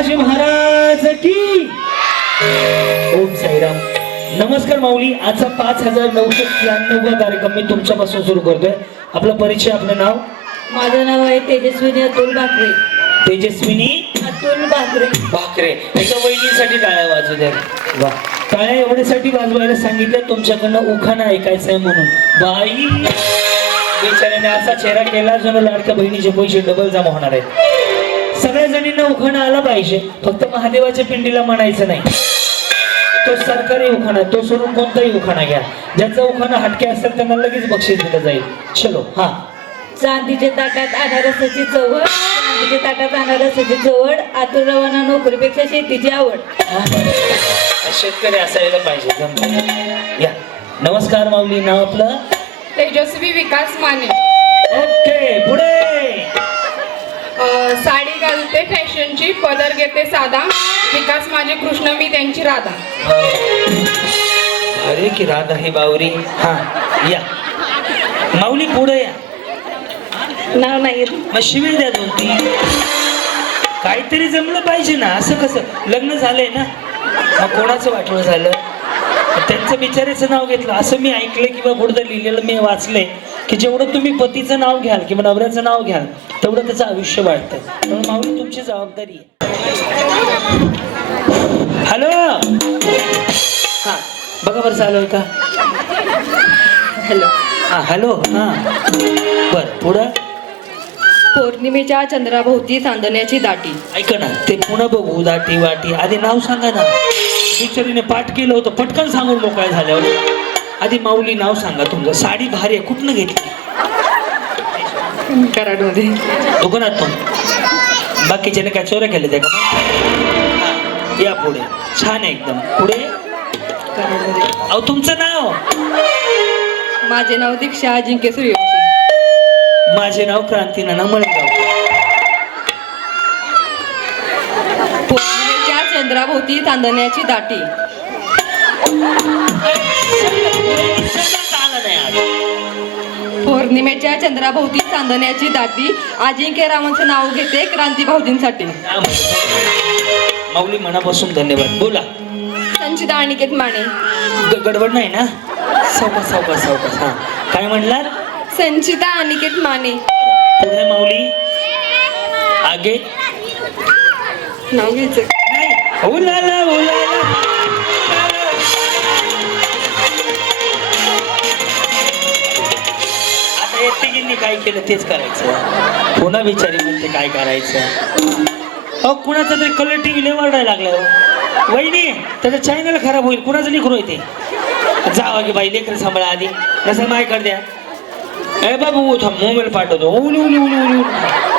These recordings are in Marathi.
शिवाजी महाराज की ओम साईराम. नमस्कार माऊली. आजचा 5993 कार्यक्रम मी तुमच्यापासून सुरू करतोय. आपला परिचय, आपलं नाव? माझं नाव आहे तेजस्विनी अतुल भाकरे. तेजस्विनी अतुल भाकरे. भाकरे. एका वहिनीसाठी टाळ्या वाजू द्या. वा, टाळ्या एवढ्यासाठी वाजवायला सांगितलं तुमच्याकडनं उखाणा ऐकायचं आहे म्हणून. बाई बिचाऱ्याने असा चेहरा केला जणू लाडक्या बहिणीचे पैसे डबल जमा होणार आहेत. सगळ्या जणींना उखाणा आला पाहिजे, फक्त महादेवाच्या पिंडीला म्हणायचं नाही. तो सरकारी उखाणा, तो सोडून कोणताही उखाणा घ्या. ज्याचा उखाणा हटके असेल त्यांना लगेच बक्षीस दिलं जाईल. चलो. हा. चांदीच्या ताटात अनारसाची चवड, चांदीच्या ताटात अनारसाची चवड, आतुरवाना नोकरीपेक्षा शेतीची आवड. शेतकरी असायला पाहिजे. या. नमस्कार माऊली. नाव आपलं? तेजस्वी विकास माने. ओके, पुढे. साडी घालते फॅशनची, पदर घेते साधा, विकास माझे कृष्ण मी त्यांची राधा. अरे की राधा ही बावरी. हा, या माऊली पुढे या. नाव नाही मग शिवीर द्या दोन तीन. काहीतरी जमलं पाहिजे ना. असं कसं? लग्न झालंय ना, मग कोणाचं वाटलं झालं? त्यांचं बिचाऱ्याचं नाव घेतलं असं मी ऐकलं किंवा कुठं लिहिलेलं मी वाचलंय की जेवढं तुम्ही पतीचं नाव घ्याल किंवा नवऱ्याचं नाव घ्याल तेवढं त्याचं आयुष्य वाढतं. म्हणून माऊली तुमची जबाबदारी आहे. हॅलो. हा, बघा बरं चालू आहे का? हॅलो. हा हॅलो. हा बरं, पुढं. पौर्णिमेच्या चंद्राभोवती चांदण्याची दाटी. ऐका ना, ते पुन्हा बघू. दाटी वाटी. आधी नाव सांगा ना. टीचरीने पाठ केलं होतं, पटकन सांगून मोकळ्या झाल्यावर. आधी माऊली नाव सांगा तुमचं. साडी भारी आहे, कुठनं घेतली? कराडमध्ये. दुकानात पण. बाकीच्याने काय चोऱ्या केल्या त्या का? हा, या पुढे. छान आहे एकदम. पुढे. कराडमध्ये. अहो तुमचं नाव? माझे नाव दीक्षा अजिंक्य सूर्यवंशी. माझे नाव क्रांती नाना मळेगाव. पौर्णिमेच्या चंद्राभोवती चांदण्याची दाटी. पौर्णिमेच्या चंद्राभोवती चांदण्याची दाटी, अजिंक्य रावांचं नाव घेते क्रांती भाऊजींसाठी. माऊली मनापासून धन्यवाद. बोला. संचिता अनिकेत माने. गडबड नाही ना? सावकाश सावकाश सावकाश. हा, काय म्हणणार? संचिता अनिकेत माने. पुढे माऊली. आगे. नाव घ्यायचं नाही. उलाला उलाला. आता एकटीगिंनी काय केलं तेच करायचं. पुन्हा विचारी म्हणते काय करायचं. अहो कुणाचा तरी कलर टीव्ही लय वरडायला लागला. वहिनी त्याचं चॅनल खराब होईल. कुणाचं लेकरू आहे ते? जावा की बाई, लेकर सांभाळा आधी. कसं माझ्याकडे द्या. ए बाबू थांब, मोबाईल पाठवतो. उली उली उली उली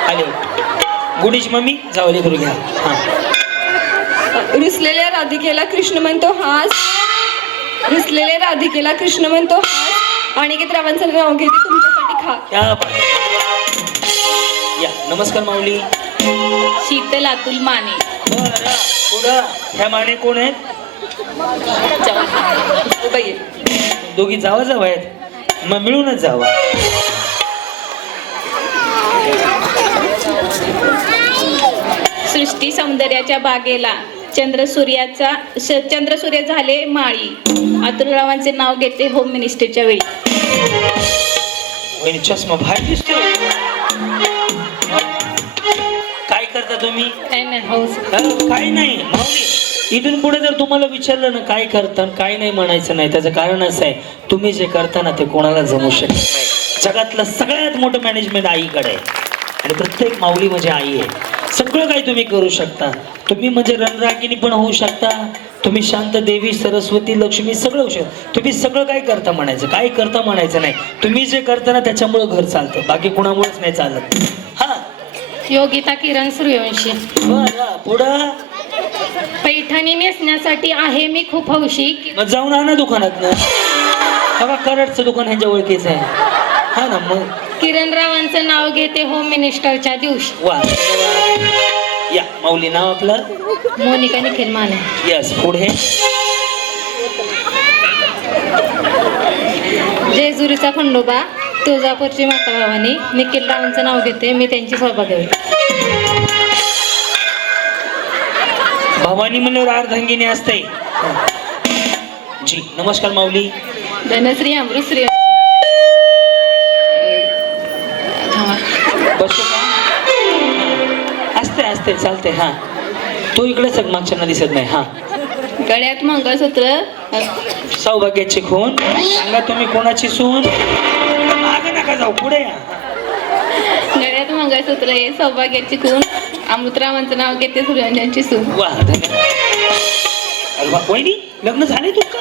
आले. गुडीची मम्मी जाऊ लेकरू घ्या. हा. रुसलेल्या राधिकेला कृष्ण म्हणतो हास. रुसलेल्या राधिकेला कृष्ण म्हणतो हास. अनिकेत रावांचं नाव घेते तुमच्यासाठी खा. या या. नमस्कार माऊली. शीतल अतुल माने. बरं, पुढं. ह्या माने कोण आहेत? दोघी जावा जावा आहेत. मग मिळूनच जावा. सृष्टी सौंदर्याच्या बागेला चंद्रसूर्य झाले माळी. अतुलरावांचे नाव घेते होम मिनिस्टरच्या वेळी. वहिनी चष्मा भारी दिसतो. काय करता तुम्ही? काय नाही हो. काही नाही माऊली. इथून पुढे जर तुम्हाला विचारलं ना काय करता काय नाही म्हणायचं नाही. त्याचं कारण असं आहे, तुम्ही जे करता ना ते कोणाला जमू शकत नाही. जगातलं सगळ्यात मोठं मॅनेजमेंट आईकडे आहे आणि प्रत्येक माऊली म्हणजे आई आहे. सगळं काही तुम्ही करू शकता. तुम्ही म्हणजे रणरागिणी पण होऊ शकता. तुम्ही शांत देवी सरस्वती लक्ष्मी सगळं होऊ शकता. तुम्ही सगळं काय करता म्हणायचं, काय करता म्हणायचं नाही. तुम्ही जे करता ना त्याच्यामुळे घर चालतं, बाकी कुणामुळेच नाही चालत. हा. योगिता किरण सूर्यवंशी. बरं, पुढं. पैठणी नेसण्यासाठी आहे मी खूप हौशी. मग जाऊन आणा दुकानात ना. बघा कराडचं दुकान ह्यांच्या ओळखीचं आहे. हा ना. मग किरण रावांचं नाव घेते होम मिनिस्टरच्या दिवशी. वा. या माऊली. नाव आपलं? मोनिका निखिल माने. यस. पुढे. जेजुरीचा खंडोबा, तुळजापूरची माता भवानी. निखिल रावांचं नाव घेते मी त्यांची सौभाग्यवती. भवानी म्हणल्यावर अर्धांगिनी असते. जी नमस्कार माऊली. धनश्री अमृतश्री. बसू का? असते असते चालते. हा तू इकडे सग मागच्यांना दिसत नाही. हा गळ्यात मंगळसूत्र. सौभाग्याची खून. सांगा तुम्ही कोणाची सून? मागे नका जाऊ, पुढे या. गळ्यात मंगळसूत्र आहे, सौभाग्याची खून. अमृतरावांचं नाव घेते, सूर्यवंशांची सून. वा धन्यवाद. अरे वा, वहिनी लग्न झाले तुमचं?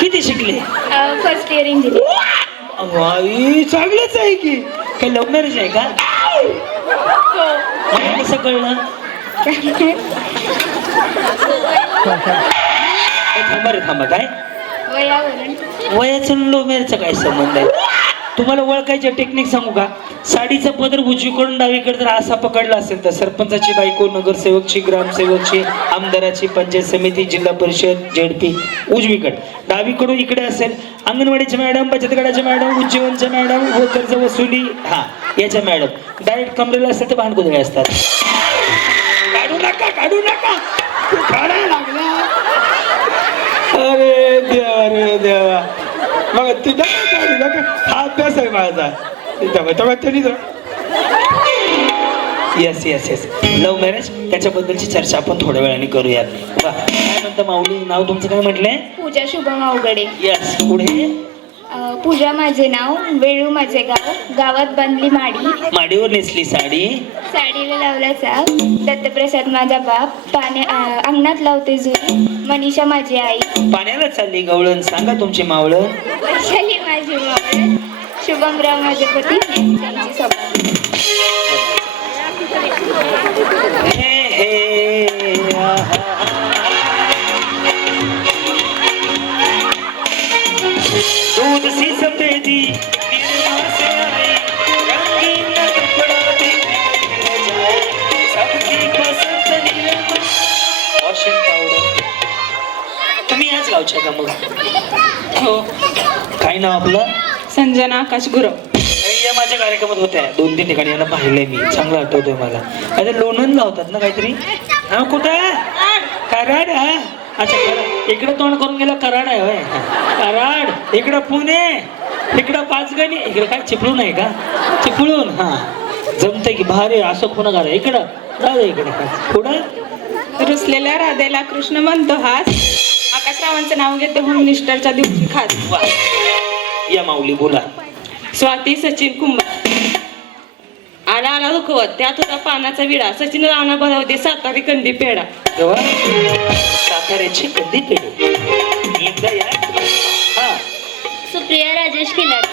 किती शिकले? First year engineer. वाई चांगलंच आहे की. काही लव्ह मॅरेज आहे का? मला कसं कळलं? थांबा रे थांबा. काय वयाचं लव्ह मॅरेजचा काय संबंध आहे? तुम्हाला ओळखायचं टेक्निक सांगू का? साडीचा पदर उजवीकडून डावीकडे जर असा पकडला असेल तर सरपंचाची बायको, नगरसेवकची, ग्रामसेवकची, आमदाराची, पंचायत समिती, जिल्हा परिषद, जेडपी उजवीकडे. डावीकडून इकडे असेल अंगणवाडीच्या मॅडम, बचत गटाच्या मॅडम, उज्जीवनच्या मॅडम व कर्ज वसुली हा याच्या मॅडम. डायरेक्ट कमरेला असेल तर भानकुदळे असतात. काढू नका काढू नका. काढायला लागला. अरे देवा रे देवा. मग तिथं काढू नका. हा अभ्यास आहे माझा. Yes yes yes. Love marriage त्याच्याबद्दलची चर्चा आपण थोड्या वेळाने करूयात. वा, काय म्हणतं माऊली? नाव तुमचं काय म्हटलंय? पूजा शुभम अवघडे. येस. पुढे? पूजा माझे नाव, वेळू माझे गाव, गावात बांधली माडी, माडीवर नेसली साडी, साडीला लावला चाव, दत्तप्रसाद माझा बाप, अंगणात लावते जुई, मनीषा माझी आई, पाण्याला चालली गवळण. सांगा तुमची मावळण. वैशाली माझी मावळ, शुभमराव माझे पती, त्यांची सौभाग्य. हे हे दूध सी सफेदी निर्मल से आई, रंगीन दुपट्टा दिखने जाए, सबकी पसंद निर्मल. Washing powder. तुम्ही याच गावच्या का मग? हो. काय नाव आपलं? संजना आकाश गुरव. या माझ्या कार्यक्रमात होत्या 2-3 ठिकाणी. यांना पाहिलंय मी. चांगलं आठवतोय मला. आता लोणंदला होतात ना काहीतरी? हा कुठं? कराड. हा अच्छा कराड. इकडं तोंड करून गेला कराड आहे होय. कराड. इकडं पुणे, इकडं पाचगणी, इकडं काय चिपळूण आहे का? चिपळूण. हा जमतंय की. भारी असं खुणा करा. इकडं राहू इकडे. पुढं? रुसलेल्या राधेला कृष्ण म्हणतो हास, आकाशरावांचं नाव घेते होम मिनिस्टरच्या दिवशी खास. वा. या माऊली बोला. स्वाती सचिन कुंभार. आला आला दुखवत त्यात होता पानाचा विडा, सचिन रावणा बनवते सातारी कंदी पेढा. तेव्हा साताऱ्याची कधी पेढे. एकदा या. हा सुप्रिया राजेश खिलार.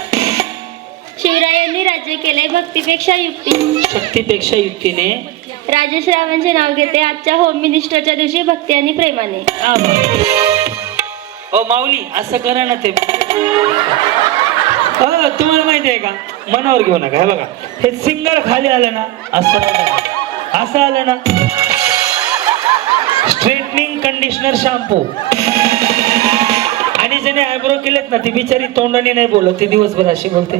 शिवरायांनी राज्य केले भक्तीपेक्षा युक्ती, शक्तीपेक्षा युक्तीने. राजेश रावांचे नाव घेते आजच्या होम मिनिस्टरच्या दिवशी भक्ती आणि प्रेमाने. ओ माऊली असं करा ना ते. तुम्हाला माहिती आहे का? मनावर घेऊ नका. हे बघा हे सिंगर खाली आलं ना असं आलं ना. Straightening conditioner shampoo. आणि ज्याने आयब्रो केलेत ना ती बिचारी तोंडाने नाही बोलत, ती दिवसभर अशी बोलते.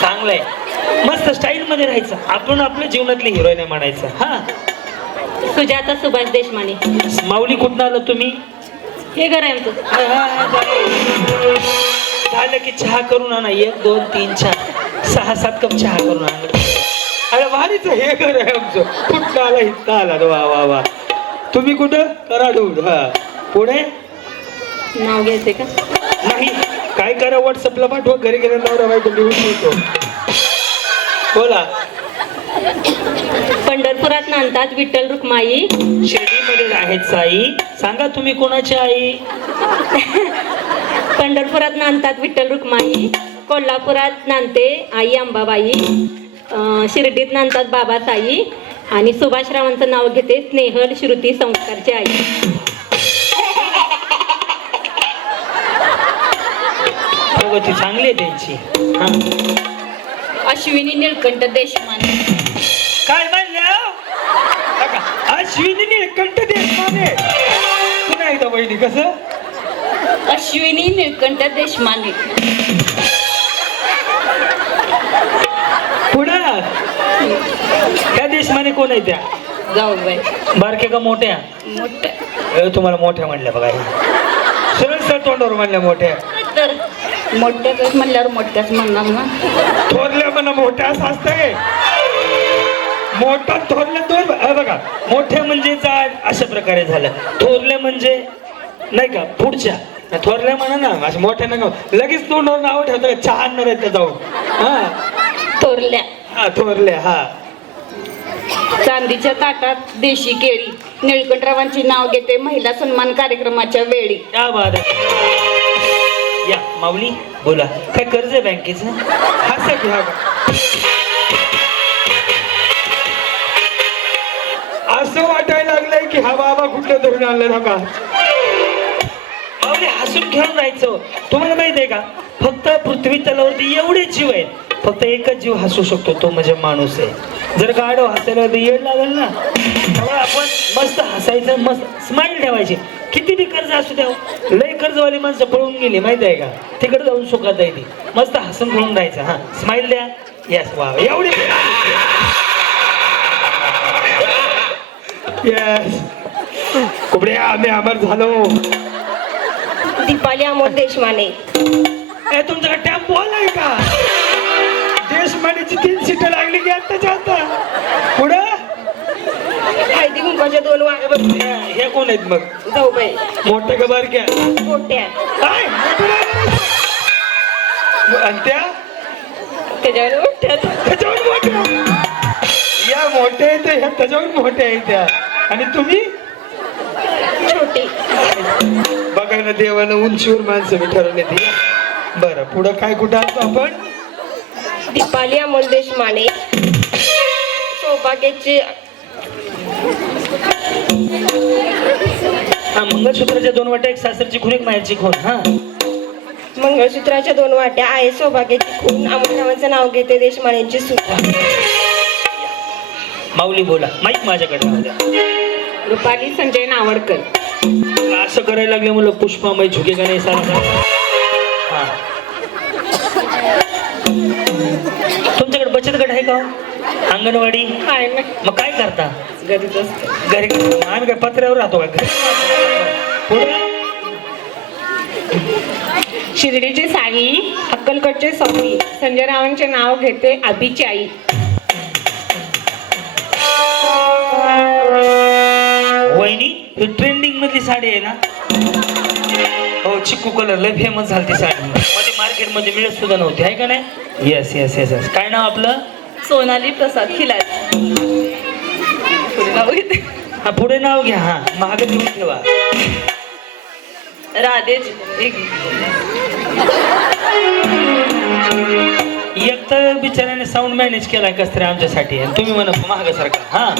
चांगलंय. मस्त स्टाईल मध्ये राहायचं. आपण आपल्या जीवनातली हिरोईन आहे म्हणायचं. हा सुजाता सुभाष देशमाने. माऊली कुठं आलं तुम्ही? हे घर आहे आमचं. झालं की चहा करून आणा. 1, 2, 3, 4, 6, 7 कप चहा करून आणा. अरे भारीच हे घर आहे आमचं. कुठं आला? इथं आला. वा वा वा. तुम्ही कुठं? कराडून. हा पुढे? नाव घ्यायचे का? नाही. काय करा व्हॉट्सअपला पाठवा. घरी गेल्या नवरा बायको लिहून ठेवतो. बोला. पंढरपुरात नांदतात विठ्ठल रुक्माई, शिर्डीमध्ये आहेत साई. सांगा तुम्ही कोणाची आई? पंढरपुरात नांदतात विठ्ठल रुक्माई, कोल्हापुरात नांदते आई अंबाबाई, शिर्डीत नांदतात बाबा साई, आणि सुभाषरावांचं नाव घेते स्नेहल श्रुती संस्कारची आई. प्रगती चांगली आहे त्यांची. हा अश्विनी निळकंठ देशमाने. काय म्हणल्या? अश्विनी निळकंठ देशमाने. पुन्हा एकदा बहिणी. कसं? अश्विनी निळकंठ देशमाने. पुढं त्या देशमाने कोण आहे त्या? जाऊ बाई बारके का मोठ्या? मोठ्या तुम्हाला मोठ्या म्हणल्या बघा. सरळ सर तोंडावर म्हणल्या मोठ्या. मोठ्याच म्हणल्यावर मोठ्याच म्हणणार ना. थोरल्या म्हणा मोठ्या असं असतंय. मोठा थोरल्या दोन बघा. मोठ्या म्हणजे जाड अशा प्रकारे झालं. थोरल्या म्हणजे नाही का पुढच्या. थोरल्या म्हणा ना असं मोठ्या नका लगेच तोंडावर नाव ठेवतं का चहा आणणार आहेत त्या जाऊन. हा थोरल्या हा थोरल्या. हा चांदीच्या ताटात देशी केळी निळकंठरावांची नाव घेते महिला सन्मान कार्यक्रमाच्या वेळी. क्या बात आहे. या माऊली बोला. काय कर्ज आहे बँकेचं? हा सर घ्या. असं वाटायला लागलंय की हा बाबा कुठलं धरून आणलं का. माऊली हसून खेळून राहायचं. तुम्हाला माहित आहे का फक्त पृथ्वी तलावरती एवढे जीव आहेत. फक्त एकच जीव हसू शकतो तो म्हणजे माणूस आहे. जर गाडव हसायला तर येड लागेल ना. त्यामुळे आपण मस्त हसायचं मस्त स्माइल ठेवायची. किती बी कर्ज असू द्या. लय कर्जवाली माणसं पळून गेली माहिती आहे का. तिकडे जाऊन सुखात आहे ती. मस्त हसून खेळून राहायचं. हा स्माइल द्या. यस वा एवढी यस कुबडे आम्ही अमर झालो. दीपाली अमोल देशमाने. तुमच्याकडे टेम्पो आलाय का? देशमानेची 3 सीट लागली की आताच्या आता. पुढं हळदी कुंकाच्या 2 वाट्या. हे कोण आहेत मग? जाऊ बाई मोठ्या का बारक्या? मोठ्या. काय आणि त्या त्याच्यावर मोठ्या. त्याच्यावर मोठ्या. या मोठ्या आहेत ह्या त्याच्यावर मोठ्या आहेत त्या. आणि तुम्ही छोटी. बघा ना देवानं उंचीवर माणसं मी ठरवले ते. बरं पुढं काय कुठं असतो आपण? दीपाली अमोल देशमाने सौभाग्याची. हा मंगळसूत्राच्या 2 वाट्या एक सासरची खून एक माहेरची खून. हा मंगळसूत्राच्या 2 वाट्या आहे सौभाग्याची खून. अमोल नावाचं नाव घेते देशमानेची सुद्धा. माऊली बोला. माईक माझ्याकडे. रुपाली संजय नावडकर. असं करायला लागले मुलं पुष्पामय झुके का नाही सारा. हा तुमच्याकडे बचत गट आहे का? अंगणवाडी काय मग काय करता? घरीच असते. घरी आम्ही काय पत्र्यावर राहतो का घरी? पुढे शिर्डीची साई अक्कलकोटचे स्वामी संजय रावांचे नाव घेते अभिची आई. वहिनी ही ट्रेंडिंग मधली साडी आहे ना. हो चिक्कू कलर लय फेमस झाली ती साडी. मध्ये मार्केट मध्ये मिळत सुद्धा नव्हती आहे का नाही. Yes yes yes yes. काय नाव आपलं? सोनाली प्रसाद खिलार. हा पुढे नाव घ्या. हा महाग लिहून ठेवा. राधेश. एक तर बिचाऱ्याने साऊंड मॅनेज केलाय कस तरी आमच्यासाठी आणि तुम्ही म्हणा महागासारखा. हा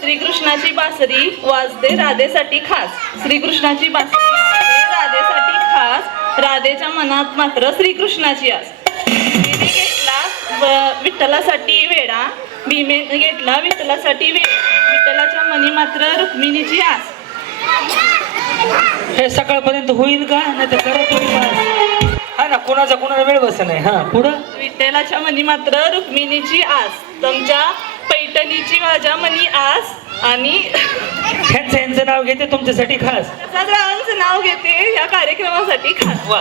श्रीकृष्णाची बासरी वाजते राधेसाठी खास. श्रीकृष्णाची बासरी वाजते राधेसाठी खास. राधेच्या मनात मात्र श्रीकृष्णाची आस. तिने घेतला विठ्ठलासाठी वेडा. भीमेने घेतला विठ्ठलासाठी वेडा. विठ्ठलाच्या मनी मात्र रुक्मिणीची आस. हे सकाळपर्यंत होईल का? नाही तर करा तुम्ही. हा ना कोणाचा कोणाला वेळ बस नाही. हा पुढं विठ्ठलाच्या मनी मात्र रुक्मिणीची आस. तुमच्या पैठणीची माझ्या मनी आस. आणि ह्यांचं नाव घेते तुमच्यासाठी खास. प्रसादरावांचं नाव घेते या कार्यक्रमासाठी खास. वा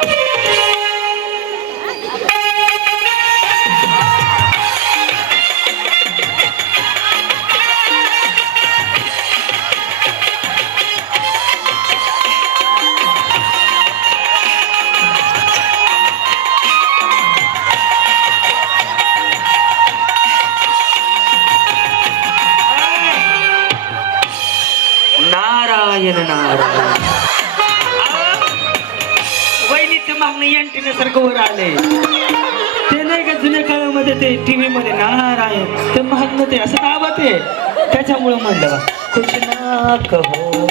नारायण नारायण. वहिनी ते मागणं एंटिनेसारखं वर आले. ते नाही का जुन्या काळामध्ये ते टीव्ही मध्ये नारायण ते मागणं ते असं नावात आहे त्याच्यामुळं म्हणलं बा कुछ ना कहो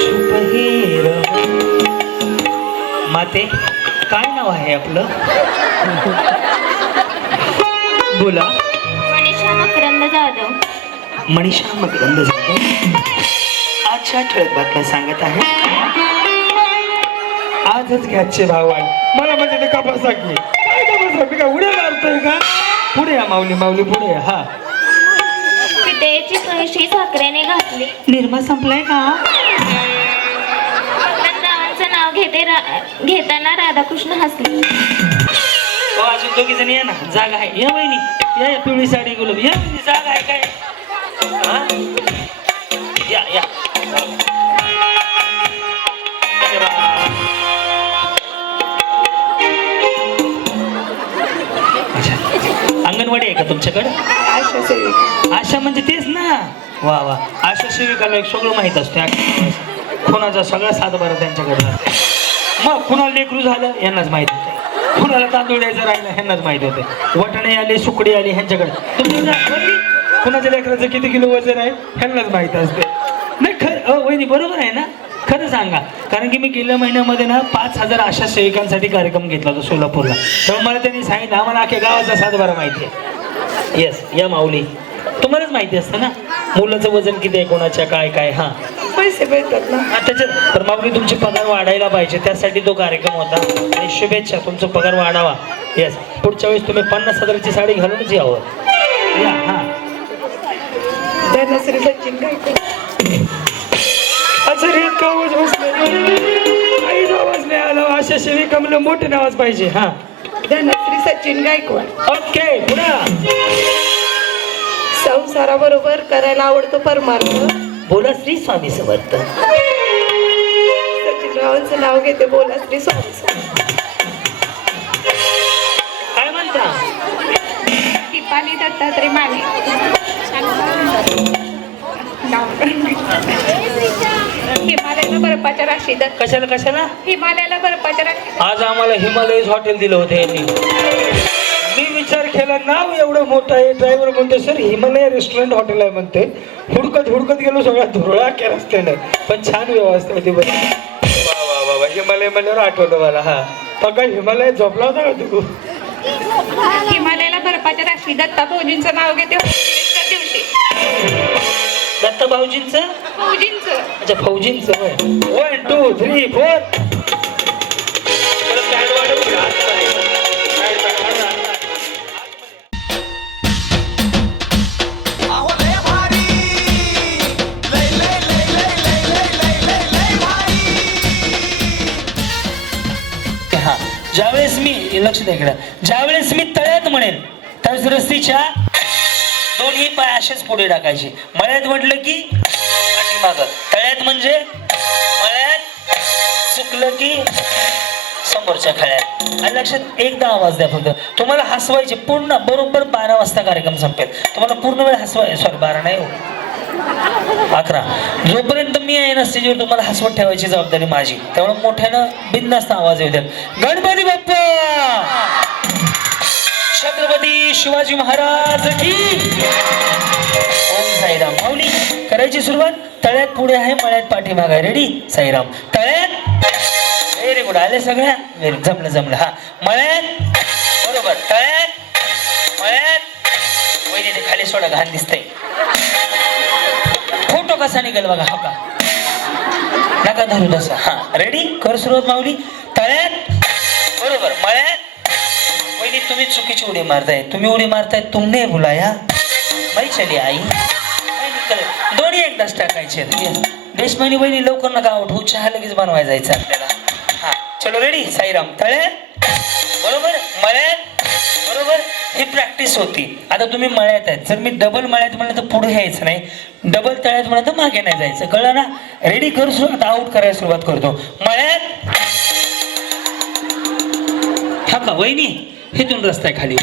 शुभ ही रहो. माते काय नाव आहे आपलं? बोला. मनीषा मकरंद जाधव. मनीषा मकरंद जाधव. आजच्या ठळक बातम्या सांगत आहे. आजच घ्यायचे भाव आहे मला म्हणजे ते कपासा की काय कपासा मी काय उड्या मारतोय का? पुढे या माऊली, माऊली पुढे या. हा, पिठेची कळशी साखरेने घातली. निर्मा संपलाय का? मकरंदरावांचं नाव घेताना राधाकृष्ण हसले. हो, अजून दोघी जण या ना, जागा आहे. या बहिणी, या पिवळी साडी गुलाबी, या बहिणी, जागा आहे काय? हा? या या. अरे वा. अच्छा. अंगणवाडी आहे का तुमच्याकडे? आशा म्हणजे तेच ना. वा वा. आशा सेविकाला एक सगळं माहित असते. कोणाचा सगळा सातबारा त्यांच्याकडे असते. मग कुणाला लेकरू झालं यांनाच माहित होते, कुणाला तांदूळ द्यायचं राहिलं ह्यांनाच माहित होते, वटणे आले सुकडी आली ह्यांच्याकडे. कुणाच्या लेकराचं किती किलो वजन आहे ह्यांनाच माहित असते. नाही खरं वहिनी बरोबर आहे ना? खरं सांगा, कारण की मी गेल्या महिन्यामध्ये ना 5,000 आशा सेविकांसाठी कार्यक्रम घेतला होता सोलापूरला. तेव्हा मला त्यांनी सांगितलं आम्हाला अख्ख्या गावाचा सातबारा माहिती आहे. येस, या माऊली, तुम्हालाच माहिती असतं ना मुलाचं वजन किती आहे, कोणाच्या काय काय. हा, पैसे भेटतात ना. त्याच्यात तर माऊली तुमची पगार वाढायला पाहिजे, त्यासाठी तो कार्यक्रम होता. आणि शुभेच्छा, तुमचा पगार वाढावा. येस, पुढच्या वेळेस तुम्ही 50,000ची साडी घालूनच यावं. या. हा, धनश्री सचिन गायकवाड. आवाज बसले, काहीच आवाज नाही आला. अशा सेविका मला मोठे नावाज पाहिजे. हा, धनश्री सचिन गायकवाड. ओके, पुन्हा संसाराबरोबर करायला आवडतो परमार्थ. बोला श्री स्वामी समर्थ. सचिनरावांचं नाव घेते. बोला श्री स्वामी समर्थ. काय म्हणता? दीपाली दत्तात्रय माने. हिमालयाला बर्फाच्या राशी दत्त. कशाला कशाला? हिमालयाला बर्फाच्या राशी. आज आम्हाला हिमालयच हॉटेल दिलं होतं यांनी. मी विचार केला नाव एवढं मोठं आहे. ड्रायव्हर म्हणतो सर हिमालय रेस्टॉरंट हॉटेल आहे म्हणते. हुडकत हुडकत गेलो, सगळ्या धुरळा केला रस्त्यानं, पण छान व्यवस्था होती. बरं वा वा वा वा. हिमालय म्हणल्यावर आठवलं मला. हा, तो काय हिमालयात झोपला होता का तू? हिमालयाला बर्फाच्या राशी दत्ता भाऊजींचं नाव घेते. त्या दिवशी दत्ता भाऊजींचं. भाऊजींचं. अच्छा, फौजींचं. 1 2 3 4. ज्यावेळेस मी लक्ष द्या इकडं, ज्यावेळेस मी तळ्यात म्हणेन त्यावेळेस रस्तीच्या दोन्ही पाय असेच पुढे टाकायचे. मळ्यात म्हटलं की पाठीमागं. तळ्यात म्हणजे मळ्यात, चुकलं की समोरच्या खळ्यात. आणि लक्षात एकदा आवाज द्या फक्त. तुम्हाला हसवायचे पूर्ण. बरोबर 12 वाजता कार्यक्रम संपेल. तुम्हाला पूर्ण वेळ हसवाय, सॉरी 12 नाही, 11. जोपर्यंत मी आहे ना स्टेजवर तुम्हाला हसवत ठेवायची जबाबदारी माझी. त्यामुळे मोठ्यानं बिनधास्त आवाज येऊ द्या. गणपती बाप्पा, छत्रपती शिवाजी महाराज की. ओम साईराम. माऊली करायची सुरुवात. तळ्यात पुढे आहे, मळ्यात पाठीमाग आहे. रेडी? साईराम. तळ्यात. Very good. आले सगळ्या. जमलं जमलं. हा, मळ्यात. बरोबर. तळ्यात, मळ्यात. वहिनी ते खाली सोडा, घाण दिसतंय. फोटो कसा निघेल बघा. हा का, नका धरू तसा. हा, रेडी? कर सुरुवात माऊली. तळ्यात. बरोबर. मळ्यात. वहिनी तुम्ही चुकीची उडी मारताय. तुम्ही उडी मारताय तुमने बुलाया बाई चली आई. दोन्ही एकदाच टाकायचे. देशमानी वहिनी लवकर नका आउट होऊ. चहा लगेच बनवायला जायचं आपल्याला. हा, चलो रेडी? साईराम. तळ्यात. बरोबर. मळ्यात. बरोबर. ही प्रॅक्टिस होती. आता तुम्ही मळ्यात आहेत. जर मी डबल मळ्यात म्हणलं तर पुढे यायचं नाही, डबल तळ्यात म्हणलं तर मागे नाही जायचं. कळलं ना? रेडी? करू सुरुवात. आउट करायला सुरुवात करतो. मळ्यात. हा का वहिनी, इथून रस्ता खाली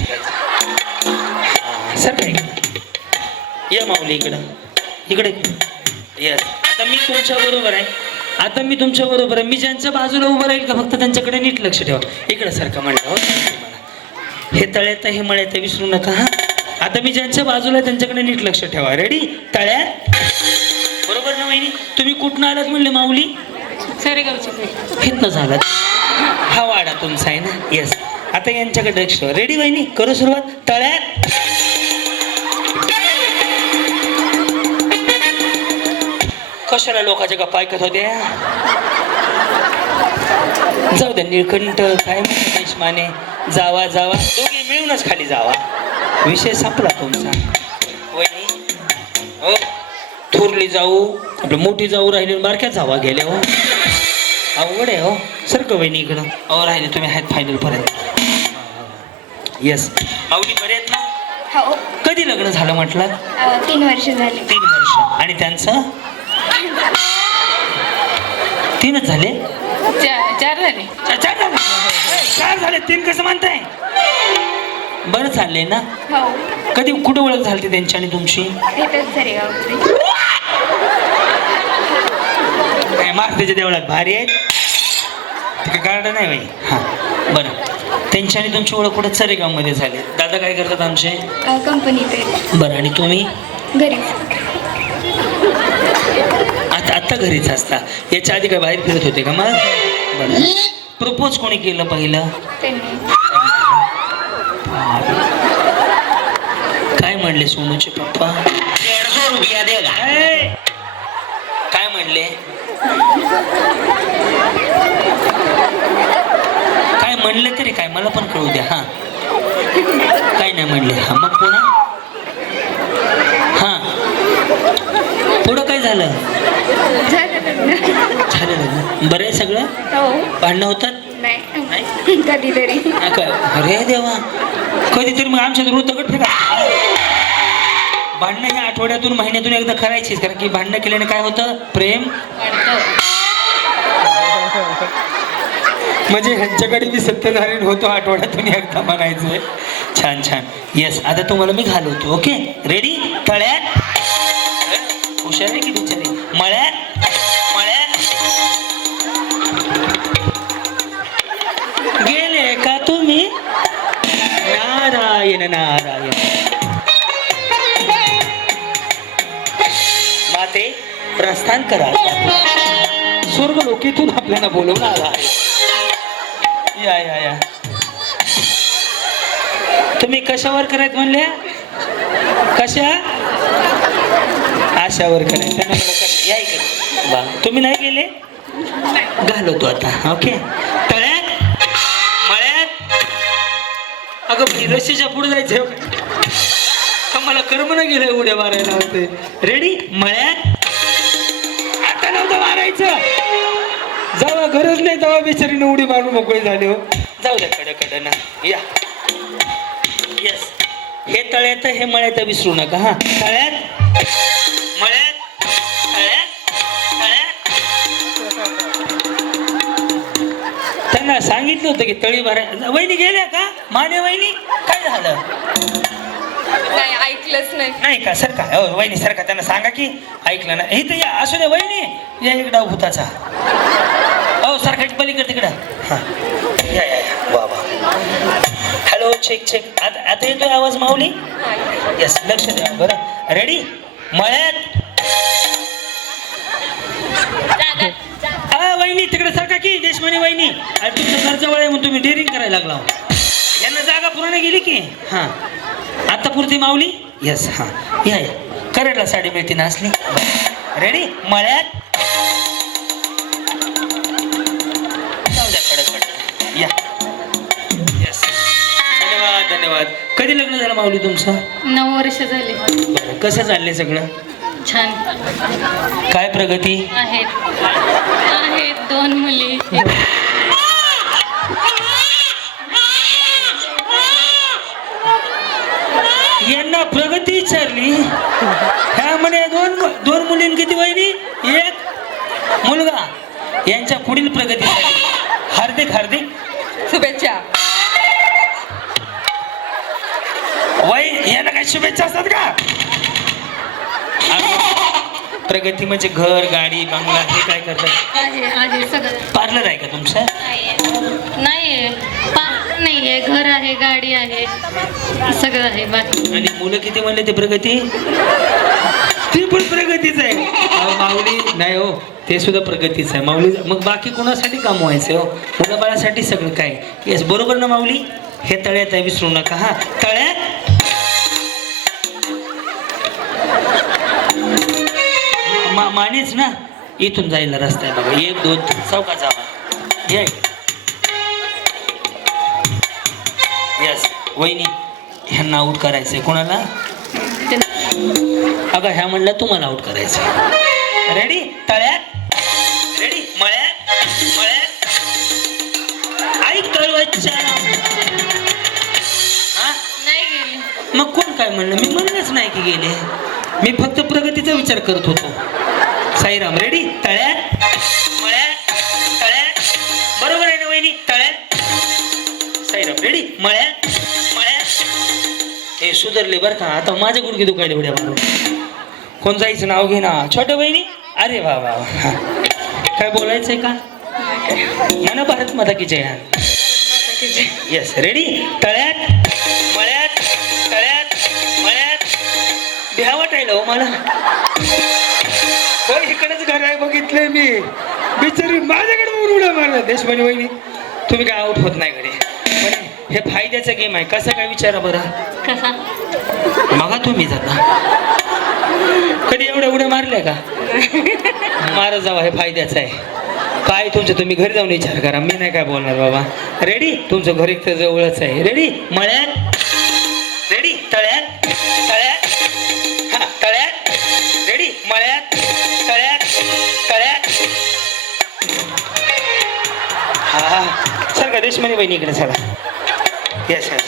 सर काय. या माऊली इकडं, इकडे. येस, आता मी तुमच्या बरोबर आहे. आता मी तुमच्या बरोबर आहे. मी ज्यांच्या बाजूला उभं राहील का फक्त त्यांच्याकडे नीट लक्ष ठेवा. इकडे सारखं म्हणलं हो. हे तळ्यात हे मळ्यात विसरू नका. हा, आता मी ज्यांच्या बाजूला त्यांच्याकडे नीट लक्ष ठेवा. रेडी? तळ्यात. बरोबर ना वहिनी? तुम्ही कुठनं आलात म्हणले माऊली? इथनं झालात. हा वाडा तुमचा आहे ना? येस. आता यांच्याकडे लक्ष ठेवा. रेडी वहिनी? करू सुरुवात. तळ्यात. कशाला लोकांच्या गप्पा ऐकत होत्या? जाऊ द्या. निळकंठ काय म्हणतात देशमाने, जावा जावा दोघे मिळूनच खाली जावा. विषय संपला तुमचा. वहिनी हो, थोरली जाऊ आपली मोठी जाऊ राहिली, बारक्या जावा गेल्या हो. अवघड आहे हो. सारखं वहिनी इकडं. अहो राहिले तुम्ही आहेत फायनल पर्यंत. येस. आवडी बरे आहेत ना? हो कधी लग्न झालं म्हटलं? 3 वर्ष झाले. 3 वर्ष. आणि त्यांचं 3च झाले? 4 झाले. 4 झाले. 3 कसं म्हणताय? बरं चाललंय ना? हो कधी कुठं ओळख झाली त्यांची आणि तुमची? इथंच झरेगावचे. काय मारुतीच्या देवळात भारी आहेत? तिकडे गार्डन नाही बाई. हां बरं. त्यांची आणि तुमची ओळख कुठं चरेगावमध्ये झाली. दादा काय करतात आमचे? कंपनीत आहे. बरं. आणि तुम्ही? घरी. आता घरीच असता. याच्या आधी काय बाहेर फिरत होते का मग? बरं. प्रपोज कोणी केलं पहिलं? त्यांनी. काय म्हणले सोनूचे पप्पा? 150 रुपया देगा. काय म्हणले? काय म्हणले तरी काय मला पण कळू द्या. हा काय नाही म्हणले. हा मग पुन्हा? हा पुढं काय झालं? झालं लग्न. बरं आहे सगळं? हो भांडणं होतात? नाही कधीतरी. अरे देवा, कधीतरी मग आमच्या रोज दगड फेका. भांडणं ह्या आठवड्यातून महिन्यातून एकदा करायचीच, कारण की भांडणं केल्याने काय होतं? प्रेम म्हणजे ह्यांच्याकडे मी सत्यनारायण होतो आठवड्यातून एकदा म्हणायचंय. छान छान. येस. आता तुम्हाला मी घालवतो. Okay ready? तळ्यात हुशार आहे की बिचारी. मळ्यात मळ्यात गेले का तुम्ही? नारायण नारायण. माते प्रस्थान करा. स्वर्ग लोकीतून आपल्याला बोलवून आला आहे. या या या. तुम्ही कशावर करायत म्हणल्या? कशा? आशावर करायचं. त्यांना या इकडे. वा तुम्ही नाही गेले? घालवतो आता. ओके. तळ्यात मळ्यात. अगं मी रशीच्या पुढे जायचं का? मला कर्म न गेलं उड्या मारायला होते. रेडी? मळ्यात. आता नव्हतं मारायचं. जेव्हा गरज नाही तेव्हा बिचारीने उडी मारून मोकळी झाली हो. जाऊ द्या कडे कडे ना. या. येस. हे तळ्यात हे मळ्यात विसरू नका. हा तळ्यात मळ्यात तळ्यात तळ्यात. त्यांना सांगितलं होतं की तळी भराय. वहिनी गेल्या का? माने वहिनी काय झालं? नाही ऐकलंच नाही. नाही का? सर का? हो वहिनी सर का. त्यांना सांगा की ऐकलं ना. इथं या. असू दे वहिनी. या इकडं भूताचा. हो सारखा पलीकडे तिकडं. हां या या या. वा वा. Hello check check. आता येतोय आवाज माऊली? येस. लक्ष द्या बरं. रेडी? मळ्यात. वहिनी तिकडे सारखा की देशमाने वहिनी. आणि तुमचं घर जवळ आहे म्हणून तुम्ही डेअरिंग करायला लागला. यांना जागा पूर्ण गेली की? हां आता पुरती माऊली. येस. हां या या. करेडला साडी मिळते ना असली. रेडी? मळ्यात. जाऊ द्या कडक कडक. या. येस. धन्यवाद धन्यवाद. कधी लग्न झालं माऊली तुमचं? 9 वर्ष झाले. बरं. कसं चाललंय सगळं? छान काय प्रगती? आहेत 2 मुली. यांना प्रगती विचारली. ह्या म्हणे दोन मुलीं किती वहिनी? 1 मुलगा. यांच्या पुढील प्रगतीसाठी हार्दिक हार्दिक शुभेच्छा. यांना काही शुभेच्छा असतात का? प्रगती म्हणजे घर गाडी बंगला हे काय करतात? आहे सगळं. पार्लर आहे का तुमचं? नाही पार्लर नाहीये. घर आहे गाडी आहे सगळं आहे. बाकी आणि मुलं किती म्हणले ते प्रगती? ती पण प्रगतीच आहे. माऊली नाही हो. ते सुद्धा प्रगतीच आहे माऊली. मग बाकी कोणासाठी कमवायचं हो? मुलं बाळासाठी सगळं काय. येस बरोबर ना माऊली? हे तळ्यात आहे विसरू नका. हा तळ्यात मानेच ना. इथून जायला रस्ता आहे बघा. 1 2 चौका जावा. येस वहिनी ह्यांना आउट करायचंय. कोणाला? अगं ह्या म्हणलं तुम्हाला आउट करायचंय. रेडी? तळ्यात, रेडी? मळ्यात, मळ्यात. ऐक कळवायच्या. हा? नाही गेली. मग कोण काय म्हणलं? मी म्हणलंच नाही की गेले. मी फक्त प्रगतीचा विचार करत होतो. साईराम. रेडी? तळ्यात, मळ्यात, तळ्यात. बरोबर आहे ना वहिनी? तळ्यात. साईराम. रेडी? मळ्यात, मळ्यात. हे सुधारले बरं का. आता माझे गुडघे दुखायले उड्या मारून. कोण जायचं नाव घे ना. छोट्या बहिणी. अरे वा वा वा. काय बोलायचंय का? म्हणा भारत माता की जय. येस. रेडी? तळ्यात, मळ्यात, तळ्यात, मळ्यात. भ्या वाटायला हो मला. हो इकडेच घर आहे बघितलंय मी. बिचारी माझ्याकडे बघून उड्या मारला. देशपांडे वहिनी तुम्ही काय आउट होत नाही कडे. पण हे फायद्याचा गेम आहे. कसं काय विचारा बरं. कसा? बघा तुम्ही जाता कधी एवढ्या उड्या मारल्या का? मारत जावा. हे फायद्याचं आहे. काय तुमचं तुम्ही घरी जाऊन विचार करा. मी नाही काय बोलणार बाबा. रेडी? तुमचं घर एक तर जवळच आहे. रेडी? मळ्यात, रेडी? तळ्यात, तळ्यात. हा तळ्यात. रेडी? मळ्यात, तळ्यात, तळ्यात. हा सर का देशपांडे बहिणी इकडे चला. Yes yes.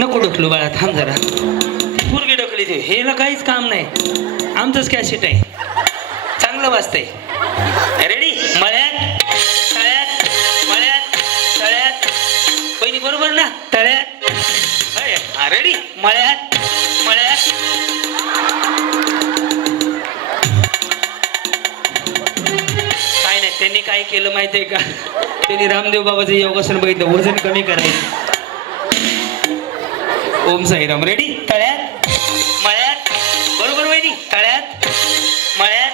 नको ढकलू बाळा. थांब जरा. पोरगी ढकली ते. हेला काहीच काम नाही. आमचंच कॅसेट आहे. चांगलं वाजतंय. रेडी? मळ्यात, तळ्यात, मळ्यात, तळ्यात. बहिणी बरोबर ना? तळ्यात. रेडी? मळ्यात, मळ्यात. काय नाही. त्यांनी काय केलं माहितीये का? त्यांनी रामदेव बाबाचं योगासन बघितलं. वजन कमी करायचं. ओम साईराम. रेडी? तळ्यात, मळ्यात. बरोबर वहिनी? तळ्यात, मळ्यात.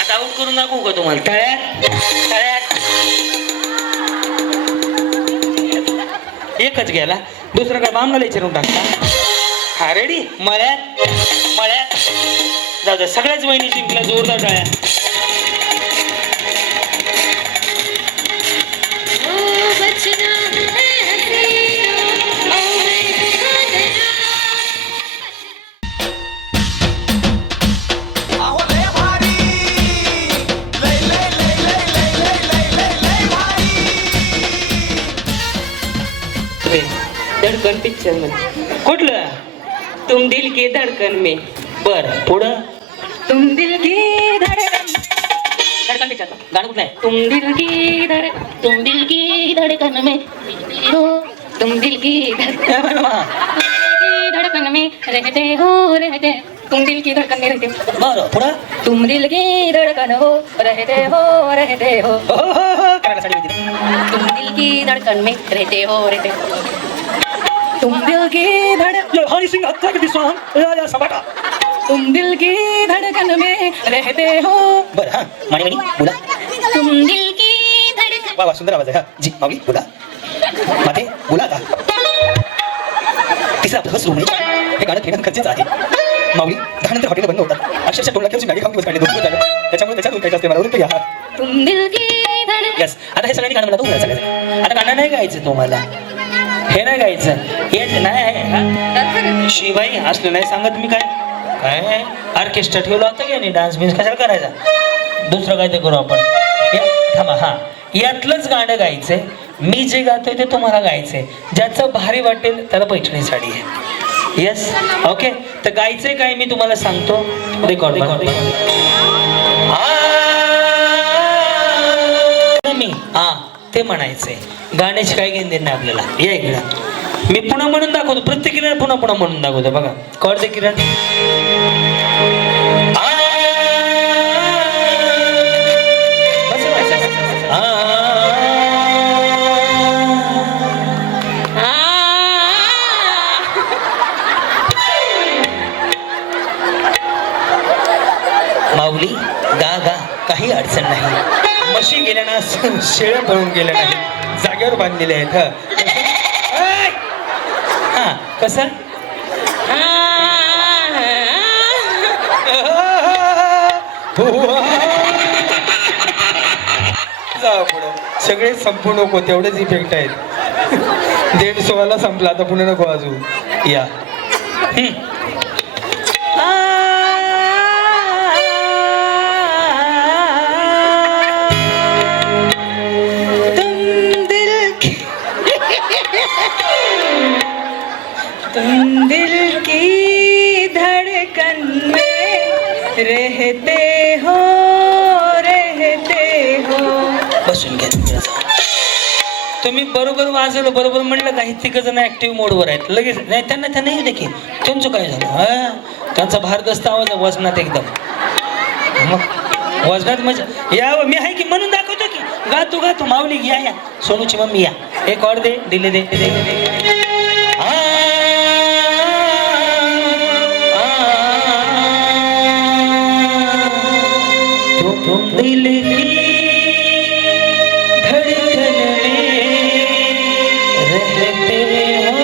आता आउट करून दाखवू का तुम्हाला? तळ्यात, तळ्यात. एकच गेला. दुसरं काय बामणाला विचारून टाकता. हा रेडी? मळ्यात, मळ्यात. जाऊ द्या. सगळ्याच वहिनी जिंकल्या. जोरदार टाळ्या. धड़कन पिक्चर में कुठलं? तुम दिल की धड़कन में. बर पुढं. तुम दिल की धड़कन. धडकन पिक्चर गाणं कुठलं आहे? तुम दिल की धड़कन. तुम दिल की धड़कन में हो. तुम दिल की धड़कन में रहते हो रहते. तुम दिल की धड़कन में रहते हो. बरं पुढं. तुम दिल की धड़कन हो रहते हो रहते हो. करायला साडी होती. तुम दिल की धड़कन में रहते हो रहते हो. तुम दिल की धड़कन. हनी सिंग हत्या की सॉन्ग या सबाटा. तुम दिल की धड़कन में रहते हो. बरं हा माणिमणी बोला. तुम दिल की धड़कन. वा वा सुंदर आवाज आहे. हा जी माऊली बोला. माते बोला का? तिसरं आपलं हसरू म्हणजे हे गाणं खेळणं गरजेचं आहे. माऊली त्यानंतर हॉटेल बंद होतात. अक्षरशः 2 लाखाची गाडी खाऊन दिवस काढले. 2 दिवस झाले. त्याच्यामुळे त्याच्यातून काही असते मला रुपये घ्या. तुम दिल की धड़कन. यस. आता हे सगळ्यांनी गाणं म्हणा. तू सगळ्याचं. आता गाणं नाही गायचं तुम्हाला. हे नाही गायचं. येत नाही. शिवाई असलं नाही सांगत मी. काय काय ऑर्केस्ट्रा ठेवला होता की नाही? डान्स बिन्स कशाला करायचा? दुसरं काय ते करू आपण. थांबा. हा यातलंच गाणं गायचंय. मी जे गातोय ते तुम्हाला गायचंय. ज्याचं भारी वाटेल त्याला पैठणी साडी आहे. Yes okay. तर गायचंय काय मी तुम्हाला सांगतो. रेकॉर्ड मी हा ते म्हणायचंय. गाण्याची काय घेऊन देणार आपल्याला. या इकडं मी पुन्हा म्हणून दाखवतो. प्रत्येक किरण पुन्हा पुन्हा म्हणून दाखवतो. बघा कॉड दे किरण. माऊली गा गा. काही अडचण नाही. म्हशी गेल्या ना शेळ्या पळून गेल्या नाही. जागेवर बांधलेले आहेत. हा कसं? जा पुढं. सगळे संपूर्ण नको तेवढेच इफेक्ट आहेत. 150 संपला आता पुणे नको वाजू या तुम दिल की धड़कन में रहते हो बसून घ्या तिकडे जाऊन. तुम्ही बरोबर वाजवलं बरोबर म्हणलं काही तिघ जण ऍक्टिव्ह मोडवर आहेत लगेच नाही त्यांना येऊ दे की त्यांचं काय झालं हा त्यांचा भारदस्त आवाज आहे वजनात एकदम मग वजनात म्हणजे या मी आहे की म्हणून दाखवतो की गातो माऊली या सोनूची मम्मी या एक ऑर्ड दे दिले दे तुम दिल की धड़कन में रहते हो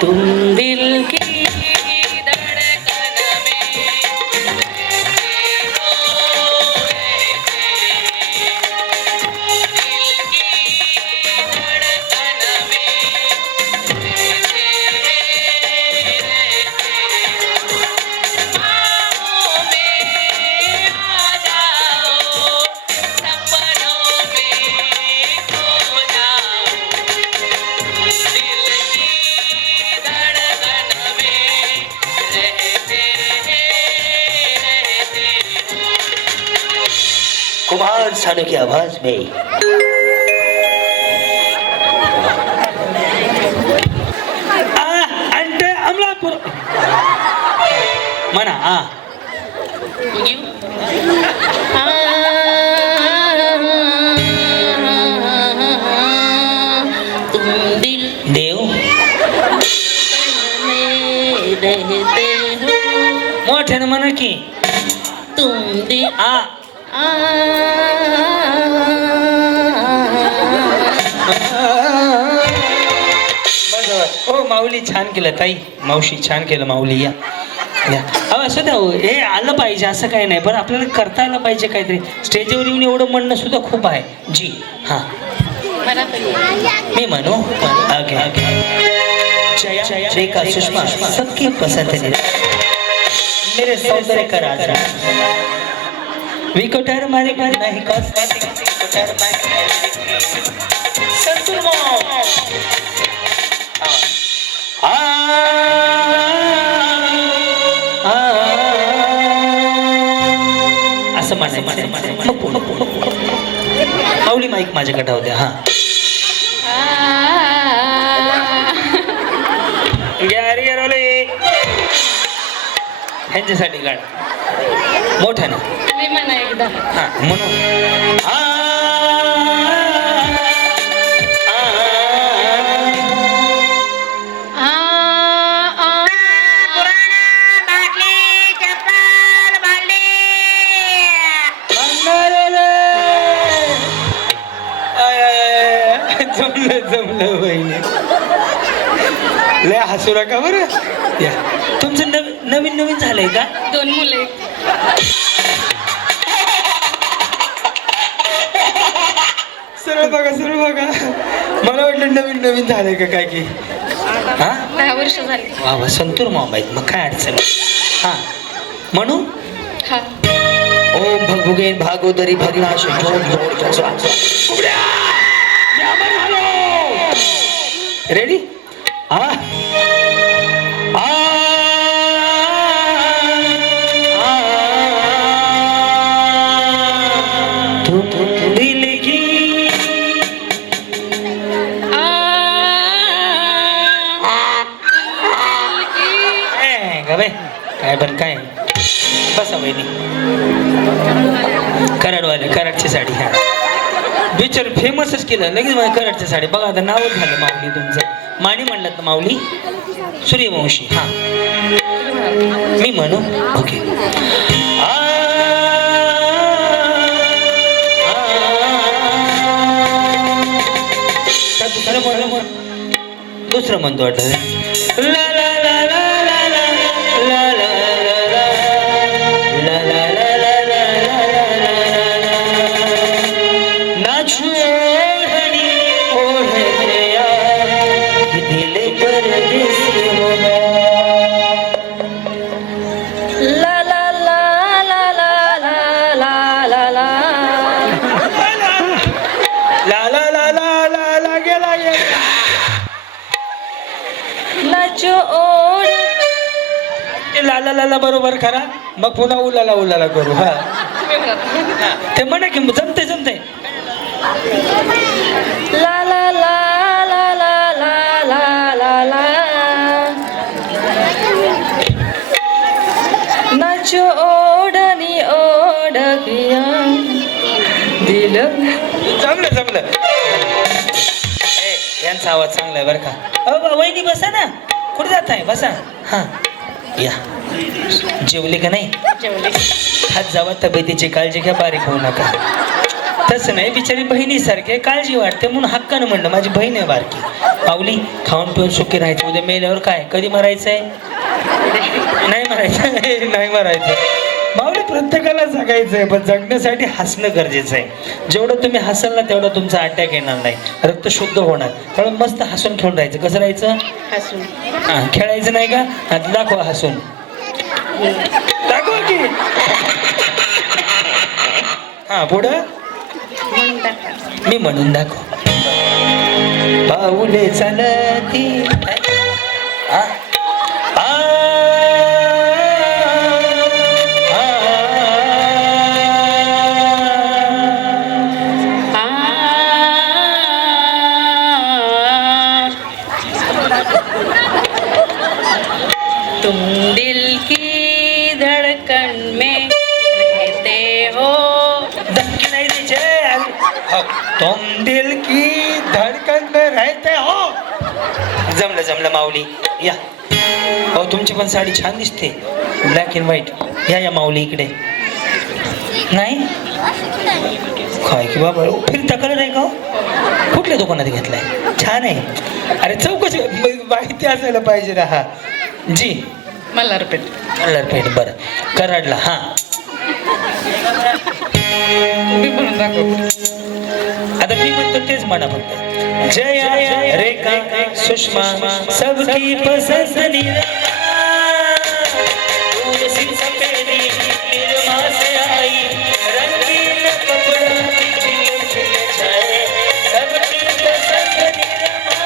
तुम दिल की धड़कन में कुमार सानू की आवाज में अमलापुर म्हणा तुम दिल देव में रहते हो मोठ्यानं म्हणा की तुम दिल हो माऊली छान केलं ताई मावशी छान केलं माऊली या असं द्या हे आलं पाहिजे असं काही नाही पण आपल्याला करता आलं पाहिजे काहीतरी स्टेजवर येऊन एवढं म्हणणं सुद्धा खूप आहे जी हां मी म्हणू जया सुषमा सबकी पसंद है मेरे सौंदर्य का राजा विकोटर मारे नहीं कॉस्मेटिक विकोटर मारे संतूर असं म्हणायचं माऊली माईक माझ्याकडे होत्या हा ह्यांच्यासाठी गाणं मोठं ना तुम्ही म्हणा एकदा हा म्हणून जमलं बहिणी लय हसू नका बरं या तुमचं नवीन झालंय का 2 मुले सरळ बघा मला वाटलं नवीन झालंय का काय की हा 10 वर्ष झाली वा संतूर मामाईत मग काय अडचण हा म्हणू हा ओम भगभुगेन भागोदरी भगनाश रेडी दिल की काय पण काय बसा बहिणी कराडवाले कराडची साडी हा बिचार फेमसच केलं लगेच मला कराडची साडी बघा आता नावच झालं माऊली तुमचं माणी म्हणलं तर माऊली सूर्यवंशी हा मी म्हणू ओके दुसरं म्हणतो वाटत ला ला ला नाचो ओढ ते लाला लाला बरोबर करा, मग पुन्हा उलाला उलाला करू. हा ते म्हणा की जमते जमते. ला ला ला ला ला ला ला ला ला नाचो ओढणी ओढकिया दिल. जमलं जमलं. यांचा आवाज चांगला आहे बरं का. वहिनी बसा ना, कुठे जात आहे, बसा. हा या. जेवले का नाही? हात जावा, तब्येतीची काळजी घ्या, बारीक होऊ नका. तसं नाही, बिचारी बहिणीसारखे काळजी वाटते म्हणून हक्कानं म्हणलं माझी बहीण आहे बारकी. पावली खाऊन पिऊन सुखी राहायचं. उद्या मेल्यावर काय, कधी मरायचंय? नाही मरायचं. नाही मरायचं. माऊली प्रत्येकाला जगायचंय, पण जगण्यासाठी हसणं गरजेचं आहे. जेवढं तुम्ही हसाल ना तेवढं तुमचा अटॅक येणार नाही, रक्त शुद्ध होणार. त्यामुळे मस्त हसून खेळून राहायचं. कसं राहायचं? हसून. हा, खेळायचं नाही का? हात दाखवा हसून. दाखवा की. हा पुढं मी म्हणून दाखव. पाऊले चालती आ, आ, तुम दिल की धड़कन में रहते हो. धमकी नाही द्यायची. तुम दिल की धडकन में रहते हो. जमलं जमलं माऊली या. हो तुमची पण साडी छान दिसते, ब्लॅक अँड व्हाईट. या या माऊली इकडे. नाही काय की बाबा, फिरता कलर आहे का हो? कुठल्या दुकानात घेतलाय? छान आहे. अरे चौकशी माहिती असायला पाहिजे ना. हा जी मल्हारपेठ. मल्हारपेठ. बरं कराडला. हा आता मी म्हणतो तेच म्हणा फक्त. जया रेखा सुषमा सबकी पसंद निरमा, तुलसी सफेदी निरमा से आई, रंगीन कपड़ा खिल खिल जाए, सबकी पसंद निरमा.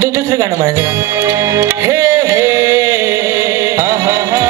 दुसरं गाणं म्हणायचं का? हे हे हा हा हा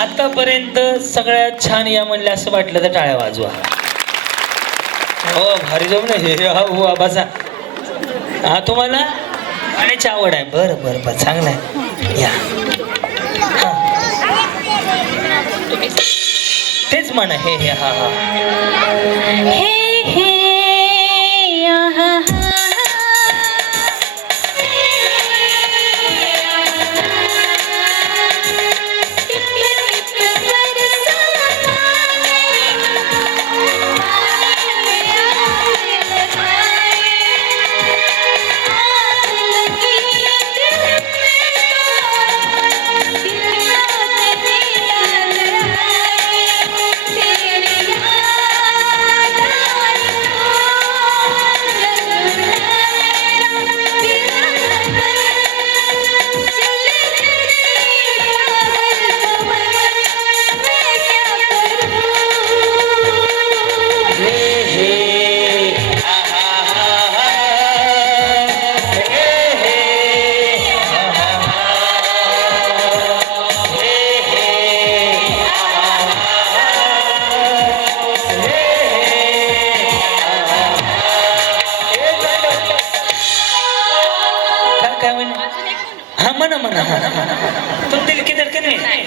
आतापर्यंत सगळ्यात छान या म्हणलं असं वाटलं तर टाळ्या वाजवा. हो भारी जाऊ ना. हे हो बसा. हा तुम्हाला गाण्याची आवड आहे? बरं बरं बरं चांगलं आहे. या तेच म्हणा. हे हे हा हा हे हे आहा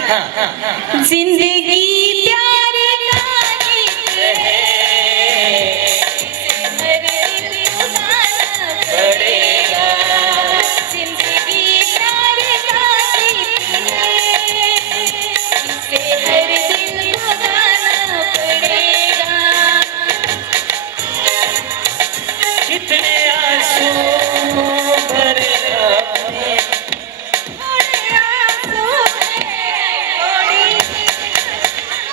जिंदगी प्यार का गीत है, हर दिल उड़ाना पड़ेगा। जिंदगी प्यार का गीत है, इसे हर दिल उड़ाना पड़ेगा। कितने आंसू भरे आपने,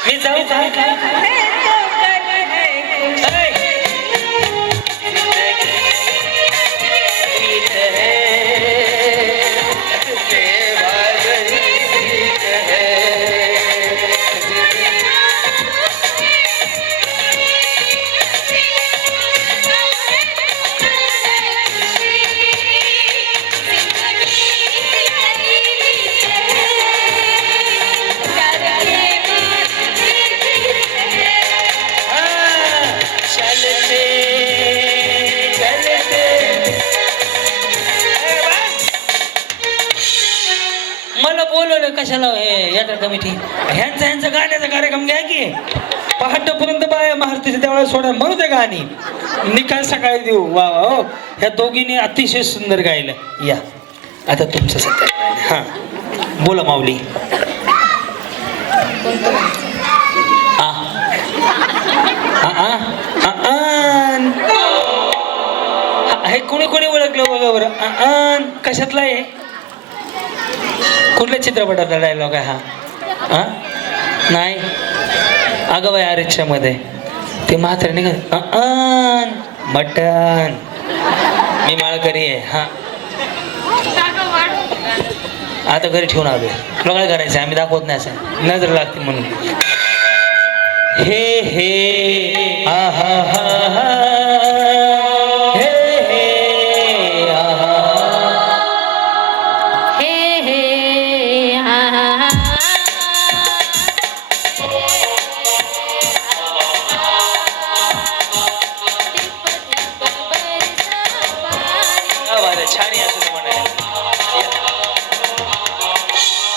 मी जाऊ का? चलते चलते मला बोलवलं कशाला हे यात्रा कमिटी ह्यांचा गाण्याचा कार्यक्रम घ्या की पहाटेपर्यंत बाया महारतीच्या त्यावेळेला सोडा म्हणू दे गाणी निकाल सकाळी देऊ वा वा हो ह्या दोघींनी अतिशय सुंदर गायलं या आता तुमचं सत्य हां बोला माऊली आ हे कोणी कोणी ओळखलं बघा बरं कशातला आहे कुठल्या चित्रपटातला डायलॉग आहे हा नाही अगं बाई आरिच्यामध्ये ते म्हातारे निघत मटन मी माळकरी आहे हा आता घरी ठेवून आलोय तुला काय करायचं आम्ही दाखवत नाही असं नजर लागते म्हणून हे हे हा हा हा हे हे आहा हे हे हा हा छान आहे असं म्हणायला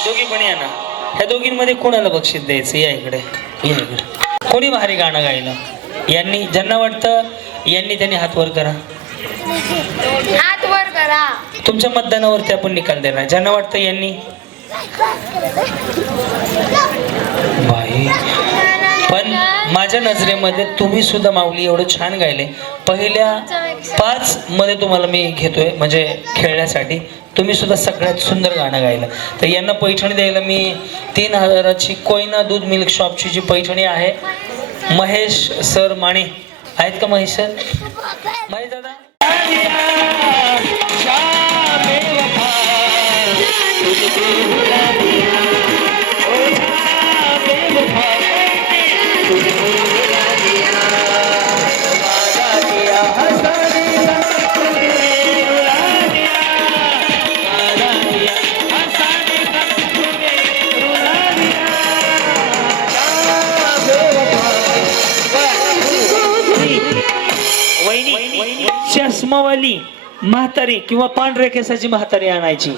दोघी पण या ना ह्या दोघींमध्ये कोणाला बक्षीस द्यायचं या इकडे या इकडे कोणी भारी गाणं गायलं यांनी ज्यांना वाटतं यांनी त्यांनी हात वर करा हात वर करा. तुमच्या मतदानावरती आपण निकाल देणार ज्यांना वाटतं यांनी बाई पण माझ्या नजरेमध्ये तुम्ही सुद्धा माऊली एवढं छान गायले पहिल्या 5 मध्ये तुम्हाला मी घेतोय म्हणजे खेळण्यासाठी तुम्ही सुद्धा सगळ्यात सुंदर गाणं गायलं तर यांना पैठणी द्यायला मी 3000ची कोयना दूध मिल्क शॉपची जी पैठणी आहे महेश सर माने आहेत का महेश सर महेश दादा चष्मावाली म्हातारी किंवा पांढऱ्या केसाची म्हातारी आणायची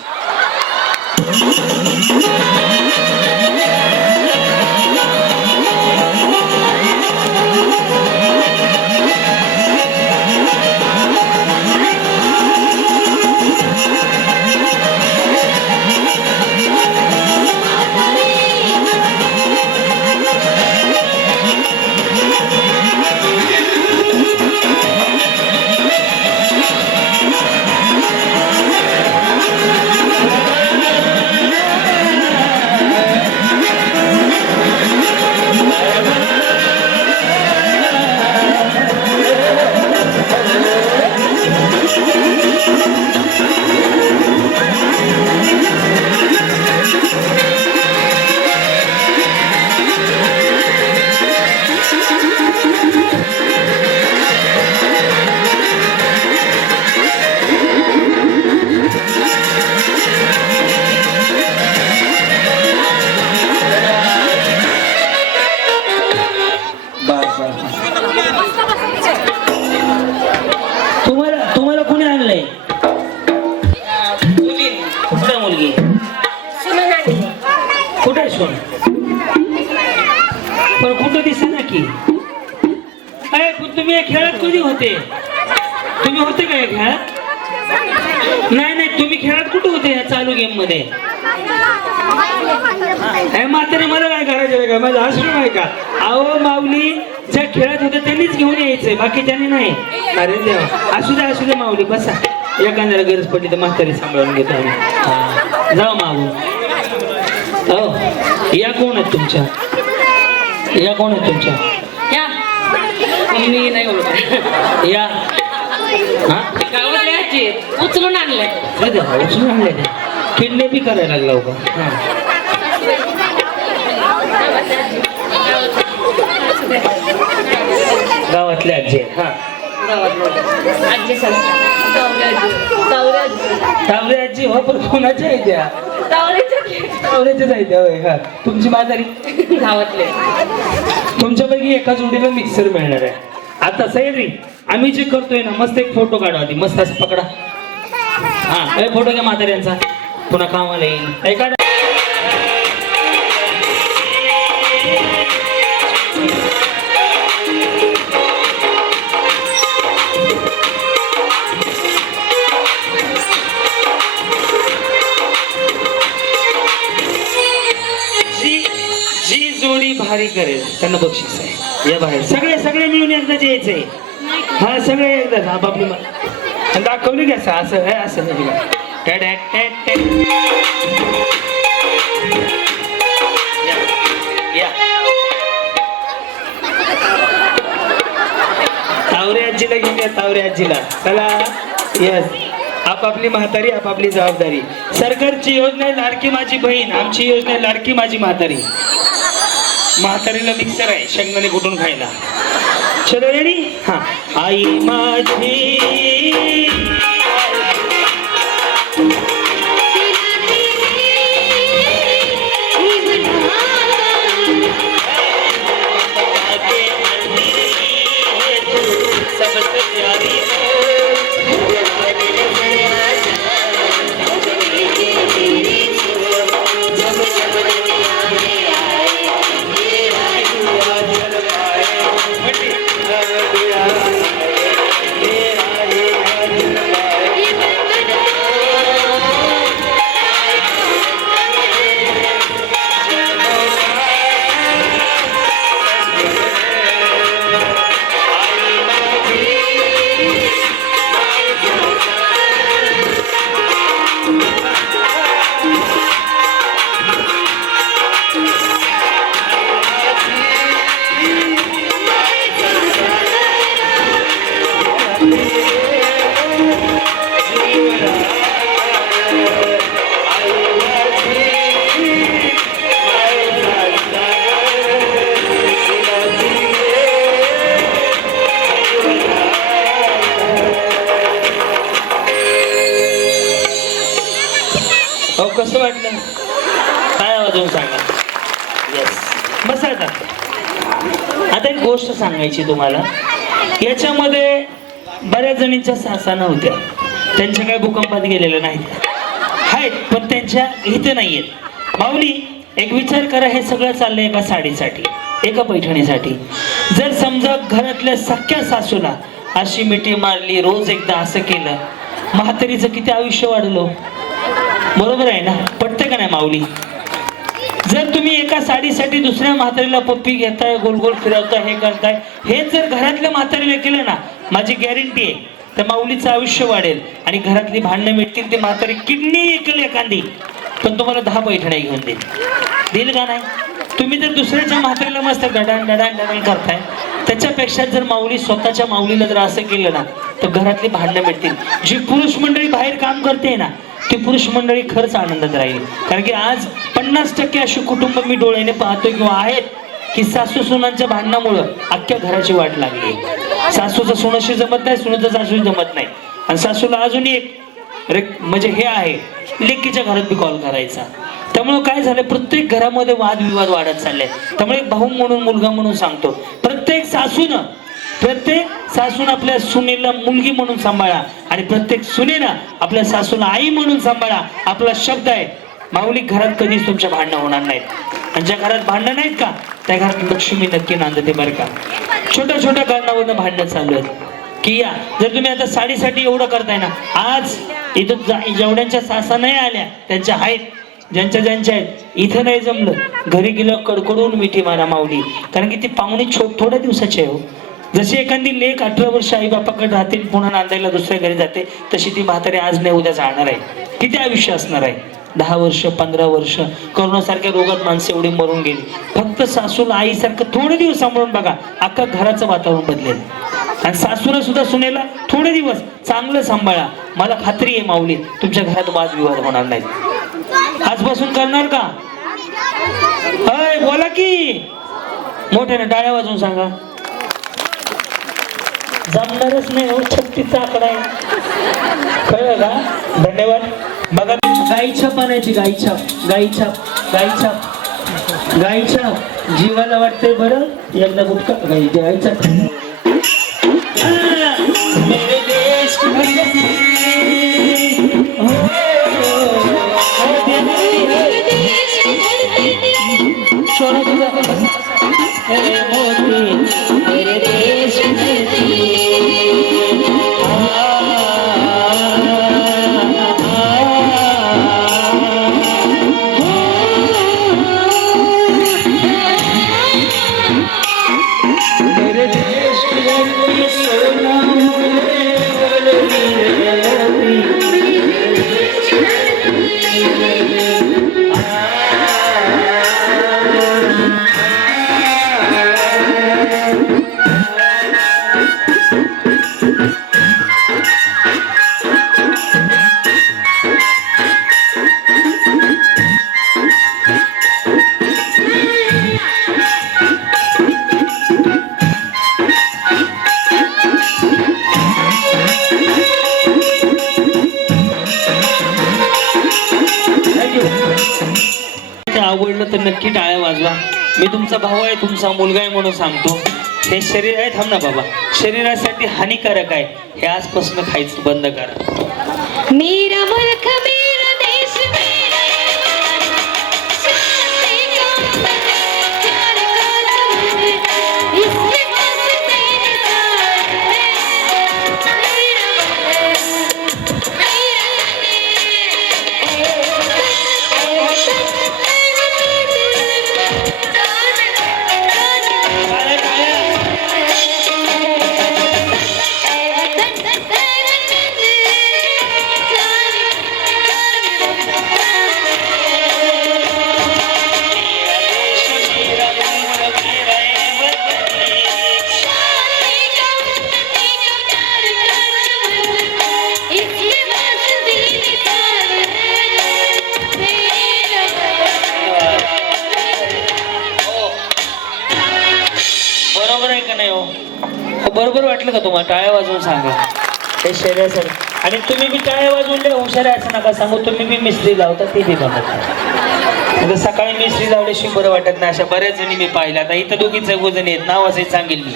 तुम्हाला कोणी आणलंय कुठे मुलगी कुठे आहे सोन की. अरे पण तुम्ही या खेळात कधी होते? तुम्ही होते का या खेळात? नाही नाही, तुम्ही खेळात कुठे होते या चालू गेम मध्ये? हे म्हातारे मला काय करायचं का? माझा आश्रम आहे का? अहो माऊली ज्या खेळात होते त्यांनीच घेऊन यायचंय, बाकी त्यांनी नाही. अरे देवा, असू दे माऊली, बसा. एखाद्याला गरज पडली तर म्हातारी सांभाळून घेतो आम्ही. हा, जाऊ मागून. हो, या कोण आहेत तुमच्या? या कोण आहेत तुमच्या? या मी नाही ओळखत. या. हा, गावातल्या आजी आहेत. उचलून आणले. अरे देवा, उचलून आणले ते. किडनॅप करायला लागला होता. हा. गावातले आजी आहेत. हा, आजी तावरे आजी. हो, पण कोणाच्या आहे त्या? तावऱ्याच्याच आहे त्या. होय. हा, तुमची म्हातारी गावातले. तुमच्यापैकी एका जोडीला मिक्सर मिळणार आहे. आता सैरी आम्ही जे करतोय ना, मस्त एक फोटो काढा आधी, मस्त असं पकडा. हा, फोटो घ्या म्हाताऱ्यांचा, पुन्हा कामाला येईल. काढा. जी जोडी भारी करेल त्यांना बक्षीस आहे. या बाहेर सगळे मिळून एकदाच यायचंय. हा, सगळे एकदाच. आपापली दाखवली की असं हे असं तावरे आजीला घेऊन या. तावरे आजीला चला. यस, आपापली म्हातारी आपापली जबाबदारी. सरकारची योजना आहे लाडकी माझी बहीण, आमची योजना आहे लाडकी माझी म्हातारी. म्हातारीला मिक्सर आहे शेंगदाणे कुठून खायला. चलो रेडी. हा, आई माझी सबसे प्यारी कसं वाटलं? काय अजून सांगा. येस, बस. आता एक गोष्ट सांगायची तुम्हाला. याच्यामध्ये बऱ्याच जणींच्या सासा नव्हत्या, त्यांच्या काही भूकंपात गेलेल्या नाहीत, आहेत पण त्यांच्या इथे नाहीयेत. माऊली, एक विचार करा, हे सगळं चाललंय एका साडीसाठी, एका पैठणीसाठी. जर समजा घरातल्या सख्या सासूला अशी मिठी मारली, रोज एकदा असं केलं, म्हातारीचं किती आयुष्य वाढलं. बरोबर आहे ना? पटतं का नाही माऊली? जर तुम्ही एका साडीसाठी दुसऱ्या म्हातारीला पप्पी घेताय, गोल गोल फिरवताय, हे करताय, हे जर घरातल्या म्हातारीला केलं ना, माझी गॅरंटी आहे त्या माऊलीचं आयुष्य वाढेल आणि घरातली भांडणं मिटतील. ती म्हातारी किडनी ऐकल एखादी पण तुम्हाला 10 पैठण्या घेऊन देईल का नाही? तुम्ही जर दुसऱ्याच्या म्हातारीला मस्त डडाण डडाण डडाण करताय, त्याच्यापेक्षा जर माऊली स्वतःच्या माऊलीला जर असं केलं ना, तर घरातली भांडणं मिटतील. जी पुरुष मंडळी बाहेर काम करते ना, ती पुरुष मंडळी खरंच आनंदात राहील. कारण की आज 50% अशी कुटुंब मी डोळ्याने पाहतो किंवा आहेत की सासू सुनांच्या भांडणामुळं अख्ख्या घराची वाट लागली. सासूचं सुनाशी जमत नाही, सुनाचं सासूशी जमत नाही, आणि सासूला अजून एक म्हणजे हे आहे, लेकीच्या घरात बी कॉल करायचा. त्यामुळे काय झालं, प्रत्येक घरामध्ये वादविवाद वाढत चालले. त्यामुळे एक भाऊ म्हणून, मुलगा म्हणून सांगतो, प्रत्येक सासून आपल्या सुनेला मुलगी म्हणून सांभाळा आणि प्रत्येक सुनेनं आपल्या सासूला आई म्हणून सांभाळा. आपला शब्द आहे. माऊली, घरात कधीच तुमच्या भांडणं होणार नाहीत. आणि ज्या घरात भांडण नाहीत का त्या घरात लक्ष्मी नक्की नांदते बरं का. छोट्या छोट्या कारणावरून भांडणं चालू आहेत की या जर तुम्ही आता साडीसाठी एवढं करताय ना, आज इथं जेवढ्यांच्या सासा नाही आल्या त्यांच्या आहेत, ज्यांच्या आहेत, इथं नाही जमलं घरी गेलं कडकडून मिठी मारा माऊली, कारण की ती पाहुणी थोड्या दिवसाची आहे हो. जशी एखादी लेक 18 वर्ष आई बापाकडे राहते पुन्हा नांदायला दुसऱ्या घरी जाते, तशी ती म्हातारी आज नाही उद्या जाणार आहे. किती आयुष्य असणार आहे, 10 वर्ष 15 वर्ष. कोरोनासारख्या रोगात माणसं एवढी मरून गेली. फक्त सासूला आईसारखं थोडे दिवस सांभाळून बघा, अख्खा घराचं वातावरण बदलेल. आणि सासूला सुद्धा सुनेला थोडे दिवस चांगलं सांभाळा, मला खात्री आहे माऊली तुमच्या घरात वादविवाद होणार नाहीत. आजपासून करणार का? अय बोला की, मोठ्याने टाळ्या वाजवून सांगा. जमणारच नाही हो, 36चा आकडा आहे, कळलं का? धन्यवाद. बघा गाईच्या पाण्याची गाईच्या जीवाला वाटतंय बरं एकदा गुटका गाईच्या मेरे देश मेरे देश आवडलं तर नक्की टाळ्या वाजवा. मी तुमचा भाऊ आहे, तुमचा मुलगा आहे म्हणून सांगतो. हे शरीर आहे, थांब ना बाबा, शरीरासाठी हानिकारक आहे, हे आजपासून खायचं बंद करा. मेरा मुल्क मेरा देश मेरा शांति का प्यार का जमुन इसमें बस तेरे साथ मेरा बरोबर वाटलं का तुम्हाला? टाळ्या वाजवून सांगा. हे शरीरासाठी. आणि तुम्ही बी टाळ्या वाजवून लय हुशार आहे असं नका सांगू. तुम्ही बी मिस्त्री लावता ते बी बनवता. सकाळी मिस्त्री लावल्याशिवाय बरं वाटत नाही. अशा बऱ्याच जणी मी पाहिल्या. आता इथं दोघी चौघजणी आहेत, नाव असं सांगेल मी.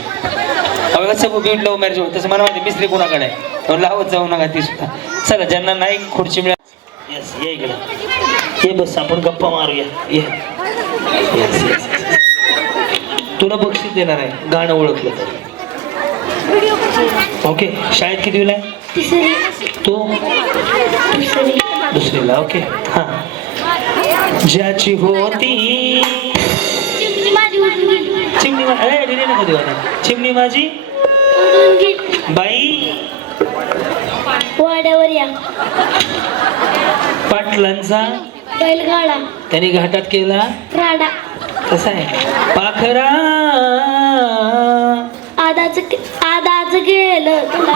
कसं लव्ह मॅरेज होत तसं मला माहिती मिस्त्री कोणाकडे आहे, लावत जाऊ नका ती सुद्धा. चला ज्यांना नाही खुर्ची मिळाली, येस ये इकडे ये, बस आपण गप्पा मारूया. ये येस येस, तुला बक्षीस देणार आहे गाणं ओळखलं तर. ओके. शाळेत कितवीला आहे तू? दुसरीला. ओके. हा. ज्याची होती चिमणी माझी बाई वाड्यावर या पाटलांचा बैलगाडा त्यांनी घाटात केला राडा. कसा आहे पाखरा आदाच गेलं तुला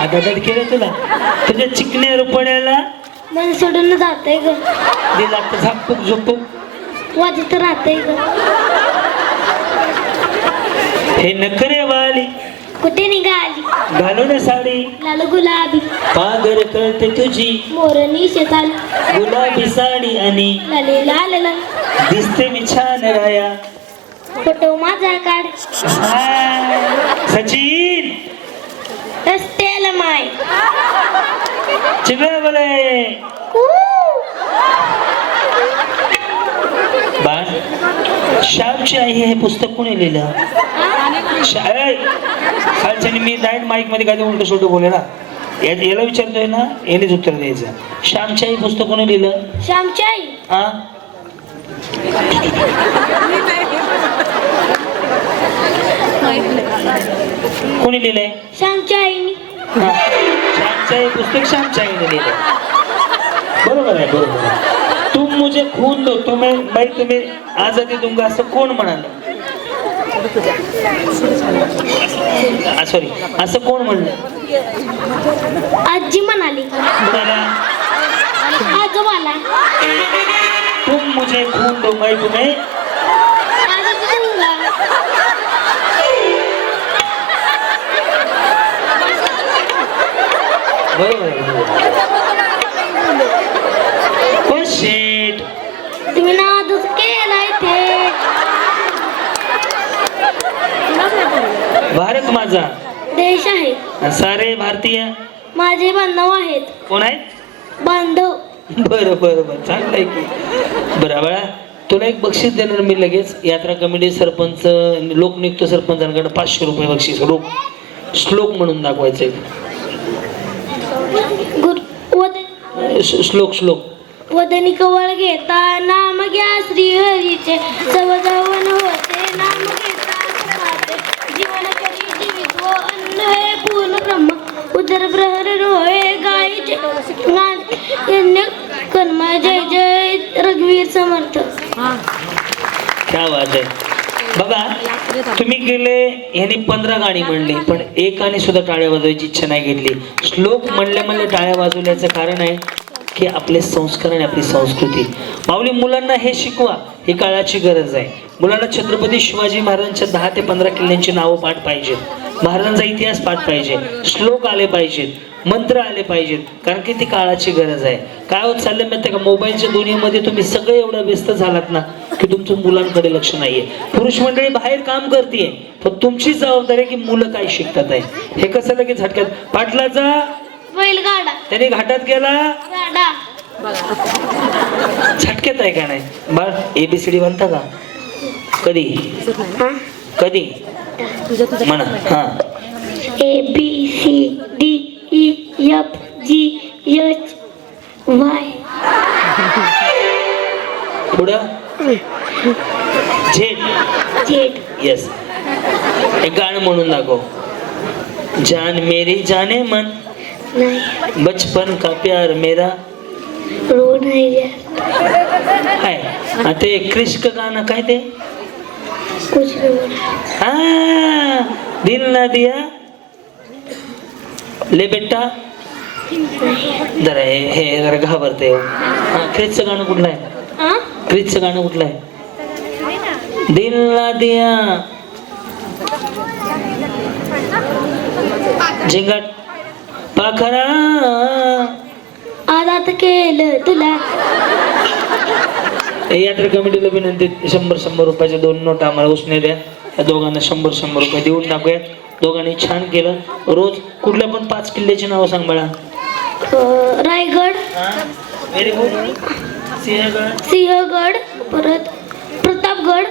आदात केलं तुला तुझ्या चिकण्या रुपड्याला मन सोडून जाते ग दिला तर झापूक झोपूक वाजत राहते ग. हे नखरे वाली कुठे निघाली घालून साडी लाल गुलाबी पागर करते तुझी मोरनी शेताल गुलाबी साडी आणि लाले लाल लाल दिसते मी छान राया. फोटो माझा काढ सचिन रस्त्याला माय चिमण्या बोले श्यामची आई हे पुस्तक कोणी लिहिलं? खालच्याने मी डायरेक्ट माईक मध्ये काय उलट सुलट बोले ना. याला विचारतोय ना, यानेच उत्तर द्यायचं. श्यामची आई पुस्तक कोणी लिहिलं? श्यामची आई हा, कोणी लिहिलंय? श्यामच्या आईनी हा, श्यामच्या आई पुस्तक श्यामच्या आईने लिहिलं. बरोबर आहे, बरोबर आहे. तुम मुझे खून दो तो मैं तुम्हें आजादी दूंगा असं कोण म्हणालं? सॉरी, असं कोण म्हणलं? आजी म्हणाली. कोणाला? आजोबाला. तुम मुझे खून दो मैं तुम्हें. बरोबर आहे. ओ शेट, तुम्ही नादच केलाय ते. भारत माझा देश आहे. सारे भारतीय माझे बांधव आहेत. कोण आहेत? बांधव. बरं बरं बरं, चांगलं आहे की. बरं बाळा, तुला एक बक्षीस देणार मी लगेच. यात्रा कमिटी सरपंच, लोकनियुक्त सरपंचांकडे 500 रुपये बक्षीस. श्लोक म्हणून दाखवायचंय. श्लोक. वदनी कवळ घेता नाम घ्या श्री हरीचे, सवजावन होते नाम घेता. जीवन करी जीवित व अन्न हे पूर्ण ब्रह्म, उदर प्रहर रोहे गायीचे यज्ञ कर्म. जय जय रघुवीर समर्थ. क्या बात आहे. बघा, तुम्ही गेले ह्यांनी 15 गाणी म्हणली, पण एकाने सुद्धा टाळ्या वाजवायची इच्छा नाही घेतली. श्लोक म्हणले टाळ्या वाजवण्याचं कारण आहे की आपले संस्कार आणि आपली संस्कृती. माऊली, मुलांना हे शिकवा, ही काळाची गरज आहे. मुलांना छत्रपती शिवाजी महाराजांच्या 10 ते 15 किल्ल्यांची नावं पाठ पाहिजेत, महाराजांचा इतिहास पाठ पाहिजे, श्लोक आले पाहिजेत, मंत्र आले पाहिजेत, कारण की ती काळाची गरज आहे. काय होत चाललं माहिती का, मोबाईलच्या दुनियेमध्ये तुम्ही सगळे एवढं व्यस्त झालात ना की तुमचं मुलांकडे लक्ष नाहीये. पुरुष मंडळी बाहेर काम करते, पण तुमची जबाबदारी आहे की मुलं काय शिकतात आहे. हे कसं लगेच झटक्यात पाटलाचा बैलगाडा. त्याने घाटात गेला, गाडा. झटक्यात आहे का नाही? बाळ, ABCD म्हणता का कधी? कधी म्हणा. हा, ABCDEFGHY. पुढं झेड. झेड. यस. एक गाणं म्हणून दाखव. जान मेरी जाने मन, नाही. बचपन का प्यार मेरा. रोड आहे. हाय, ते क्रिश का गाणं काय ते? कुछ भी बोला. हा, दिल ना दिया ले बेटा. जरा हे जरा घाबरते. हा, क्रिशचं गाणं कुठलं आहे? क्रिशचं गाणं कुठलं आहे? दिल ना दिया. झिंगाट पाखरा आदात केलं तुला. यात्रा कमिटीला विनंती, 100 रुपयाच्या 2 नोट आम्हाला उसने द्या. या दोघांना 100 रुपये देऊन टाकूया. दोघांनी छान केलं. रोज कुठल्या पण 5 किल्ल्याची नावं सांग बाळा. रायगड. Very good. सिंहगड. परत प्रतापगड.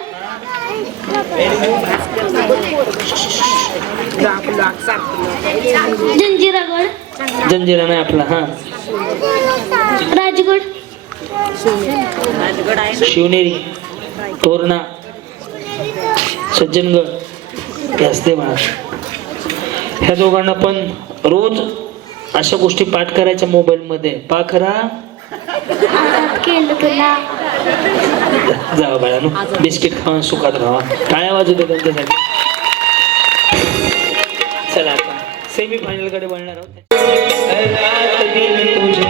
जंजिरागड. जंजिरा नाही आपला. हा, राजगड. शिवनेरी, तोरणा, सज्जनगड हे असते म्हणा. ह्या दोघांना पण रोज अशा गोष्टी पाठ करायच्या मोबाईलमध्ये. पाखरा आदात केलं तुला. जावा बाळानो, बिस्किट खावा, सुखात राहा. टाळ्या वाजू दे त्यांच्यासाठी. चला आता सेमी फायनल कडे वळणार आहोत. रात दिन तुझे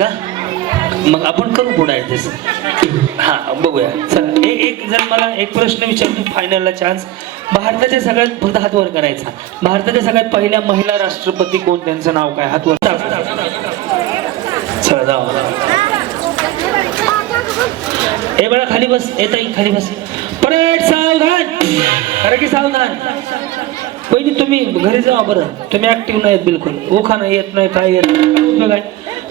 का? मग आपण करू पुढे ऍडजस्ट. हा बघूया चला. एक जर मला एक प्रश्न विचारतो फायनलला चान्स. भारताच्या सगळ्यात फक्त हात वर करायचा. भारताच्या सगळ्यात पहिल्या महिला राष्ट्रपती कोण, त्यांचं नाव काय? हात वर. चला जाऊ. ए बळा खाली बस. येत खाली बस. परेड सावधान. खरं की सावधान. पहिली तुम्ही घरी जावा बरं. तुम्ही ऍक्टिव्ह नाहीत बिलकुल. ओखाना येत नाही, काय येत नाही.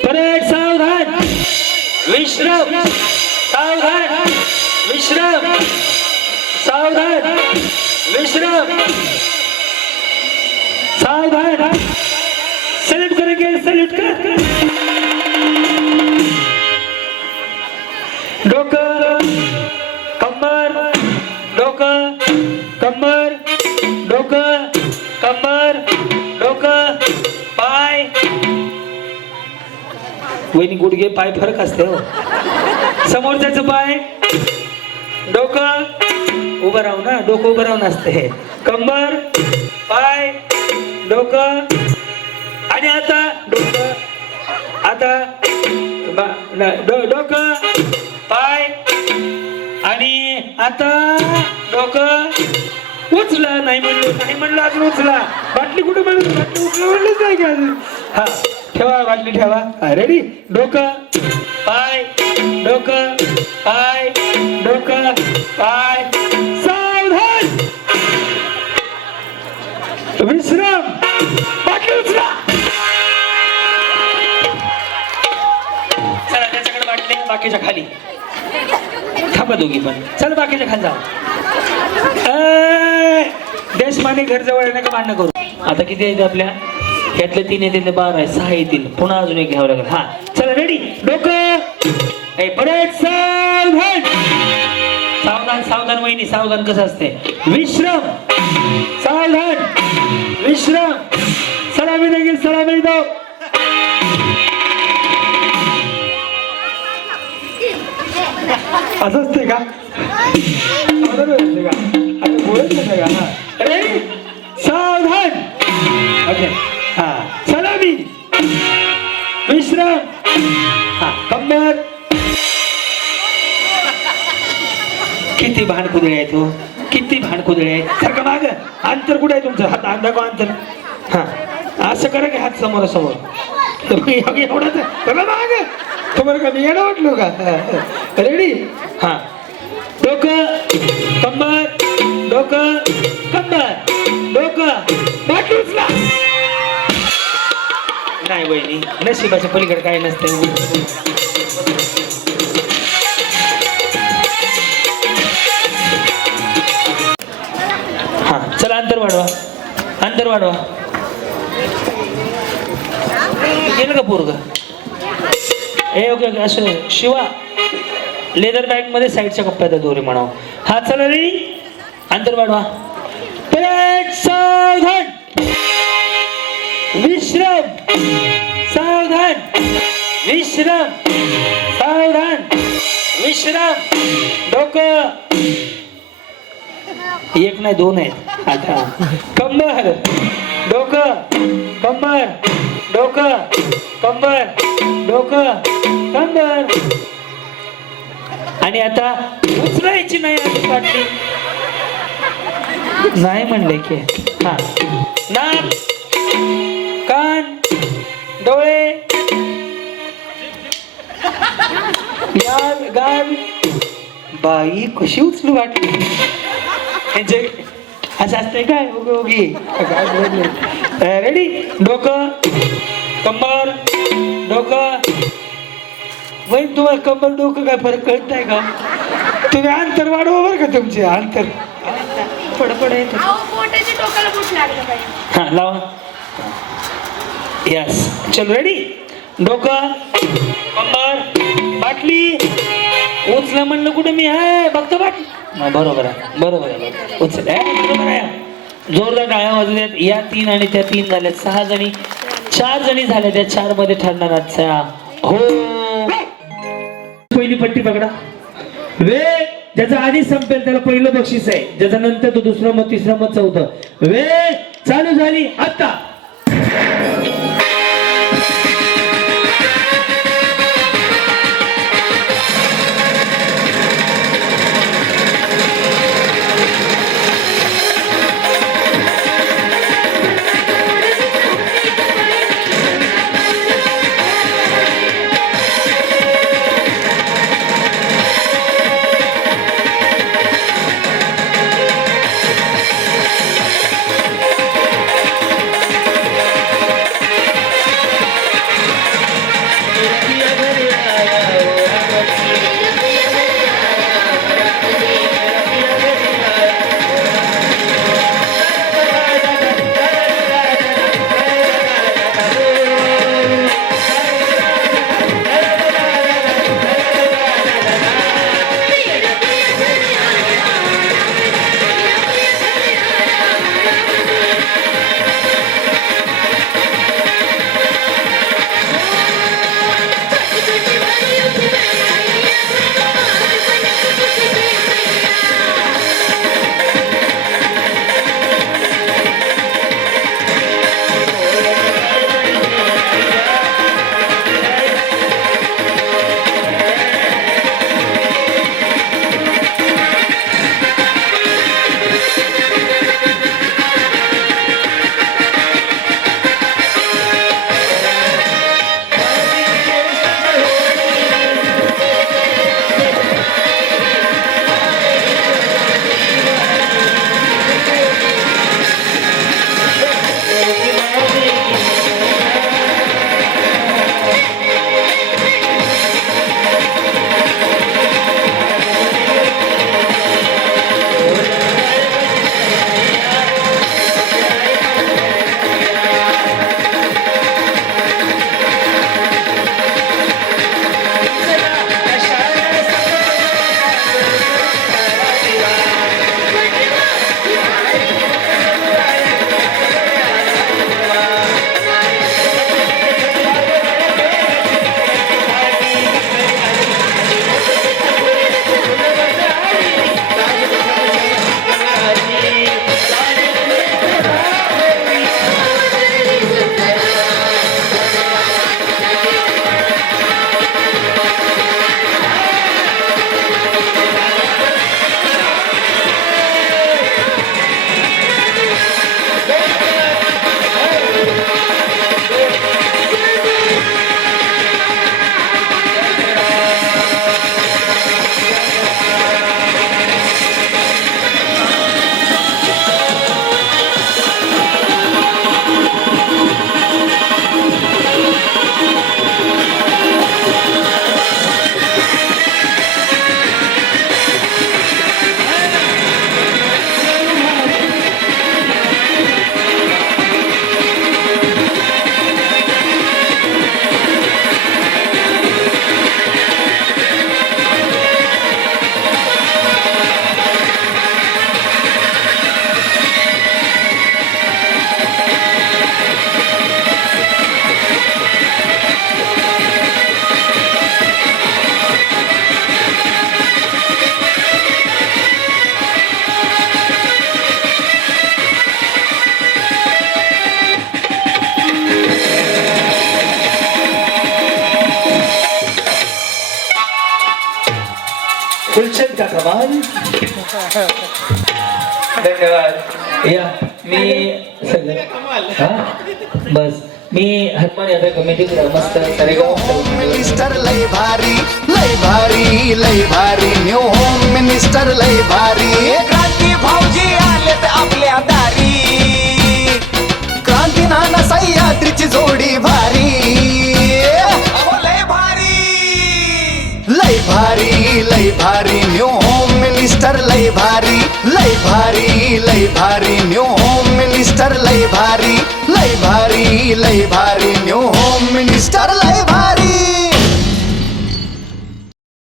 परेड सावधान. विश्राम. सावधान. विश्राम. सावधान. विश्राम. सावधान. सैल्यूट करेंगे. सैल्यूट कर. डोकं, कंबर, डोकं, कंबर, डोकं, कंबर, डोकं, पाय. वहिनी गुडघे पाय फरक असते हो. समोरच्याचं पाय, डोकं उभं राहून ना, डोकं उभं राहून असते. कंबर, पाय, डोकं. आणि आता डोकं, आता डोकं, पाय, आणि आता डोकं. उचला. नाही म्हणलं अजून उचला. बाटली कुठे म्हणलं? बाटली उचलवलीच नाही का अजून? हा ठेवा बाटली ठेवा. रेडी. डोकं, पाय, डोकं, पाय, डोकं, पाय. सावधान. विश्राम. बाटली उचला. चला त्याच्याकडे बाटली. बाकीच्या खाली थांबा दोघी पण. चल बाकीच्या खाली जा. देशमाने घर जवळ येण्याचं भांडण करू. आता किती आहेत आपल्या? यातले 3 येतील, 12 आहे, 6 येतील. पुन्हा अजून एक घ्यावं लागेल. हा चला रेडी. डोकं. परत सावधान. सावधान. सावधान वहिनी. सावधान कसं असते? विश्राम. सावधान. विश्राम. सलामी देखील. सलामी दो. असं असते का? रेडी. सावधान. ओके. हा सलामी. विश्राम. हा कंबर. किती भांडकुदळे आहे तो. किती भांडकुदळे आहे. सारखं माग. अंतर कुठे आहे तुमचं? हात अंधा को अंतर. हा असं करा की हात समोर समोर. एवढंच माग. तुम्हाला का मी येणं वाटलो का? रेडी. हा डोकं, कंबर, डोकं, कंबर, डोकं. बाटली उचला. नाही वहिनी, नशिबाच्या पलीकडे काही नसतं. हा चला अंतर वाढवा. अंतर वाढवा. गेलं का पोरग? Okay okay. असं शिवा लेदर बॅग मध्ये साईडच्या कप्प्यात दोरे म्हणावं. हा चला रेडी. अंतर वाढवा. सावधान. विश्राम. सावधान. विश्राम. सावधान. विश्राम. डोकं. एक नाही 2 आहेत. आता कंबर, डोकं, कंबर, डोकं, कंबर, डोकं, कंबर. आणि आता उचलायची नाही. आधी बाटली नाही म्हणले की. हा नाक, कान, डोळे, गाल. बाई कशी उचलू बाटली. असं असतंय काय? Okay okay. रेडी. डोकं, कंबर, डोकं. वही तुम्हाला कंबर डोकं काय फरक कळत नाही का? तुम्ही अंतर वाढवा बरं का. तुमचे अंतर थोडं पडे. हा लावा. यस चल रेडी. डोकं, कंबर, बाटली. उचला म्हणलं कुठे मी? आहे बघतो बाटली. बरोबर आहे. बरोबर आहे. उचल. बरोबर आहे. जोरदार टाळ्या वाजू द्यात. या 3 आणि त्या 3 झाल्यात. 6 जणी. 4 जणी झाल्या. त्या 4 मध्ये ठरणार आजचा हो. पहिली पट्टी पकडा. वेळ ज्याचा आधी संपेल त्याला पहिलं बक्षीस आहे. ज्याचा नंतर तो दुसरं, मग तिसरं, मग चौथं. वेळ चालू झाली आता. गुलशन का कमाल. धन्यवाद. या मी सगळं हा बस मी हनुमान यादव कमिटी मस्त होम मिनिस्टर लय भारी लय भारी लय भारी न्यू होम मिनिस्टर लय भारी. क्रांती भाऊजी आलेत आपल्या दारी. क्रांती नाना सह्याद्रीची जोडी भारी. अहो लय भारी लय भारी लय भारी न्यू होम मिनिस्टर लय भारी लय भारी लय भारी न्यू होम मिनिस्टर लय भारी लय भारी लय भारी न्यू होम मिनिस्टर लय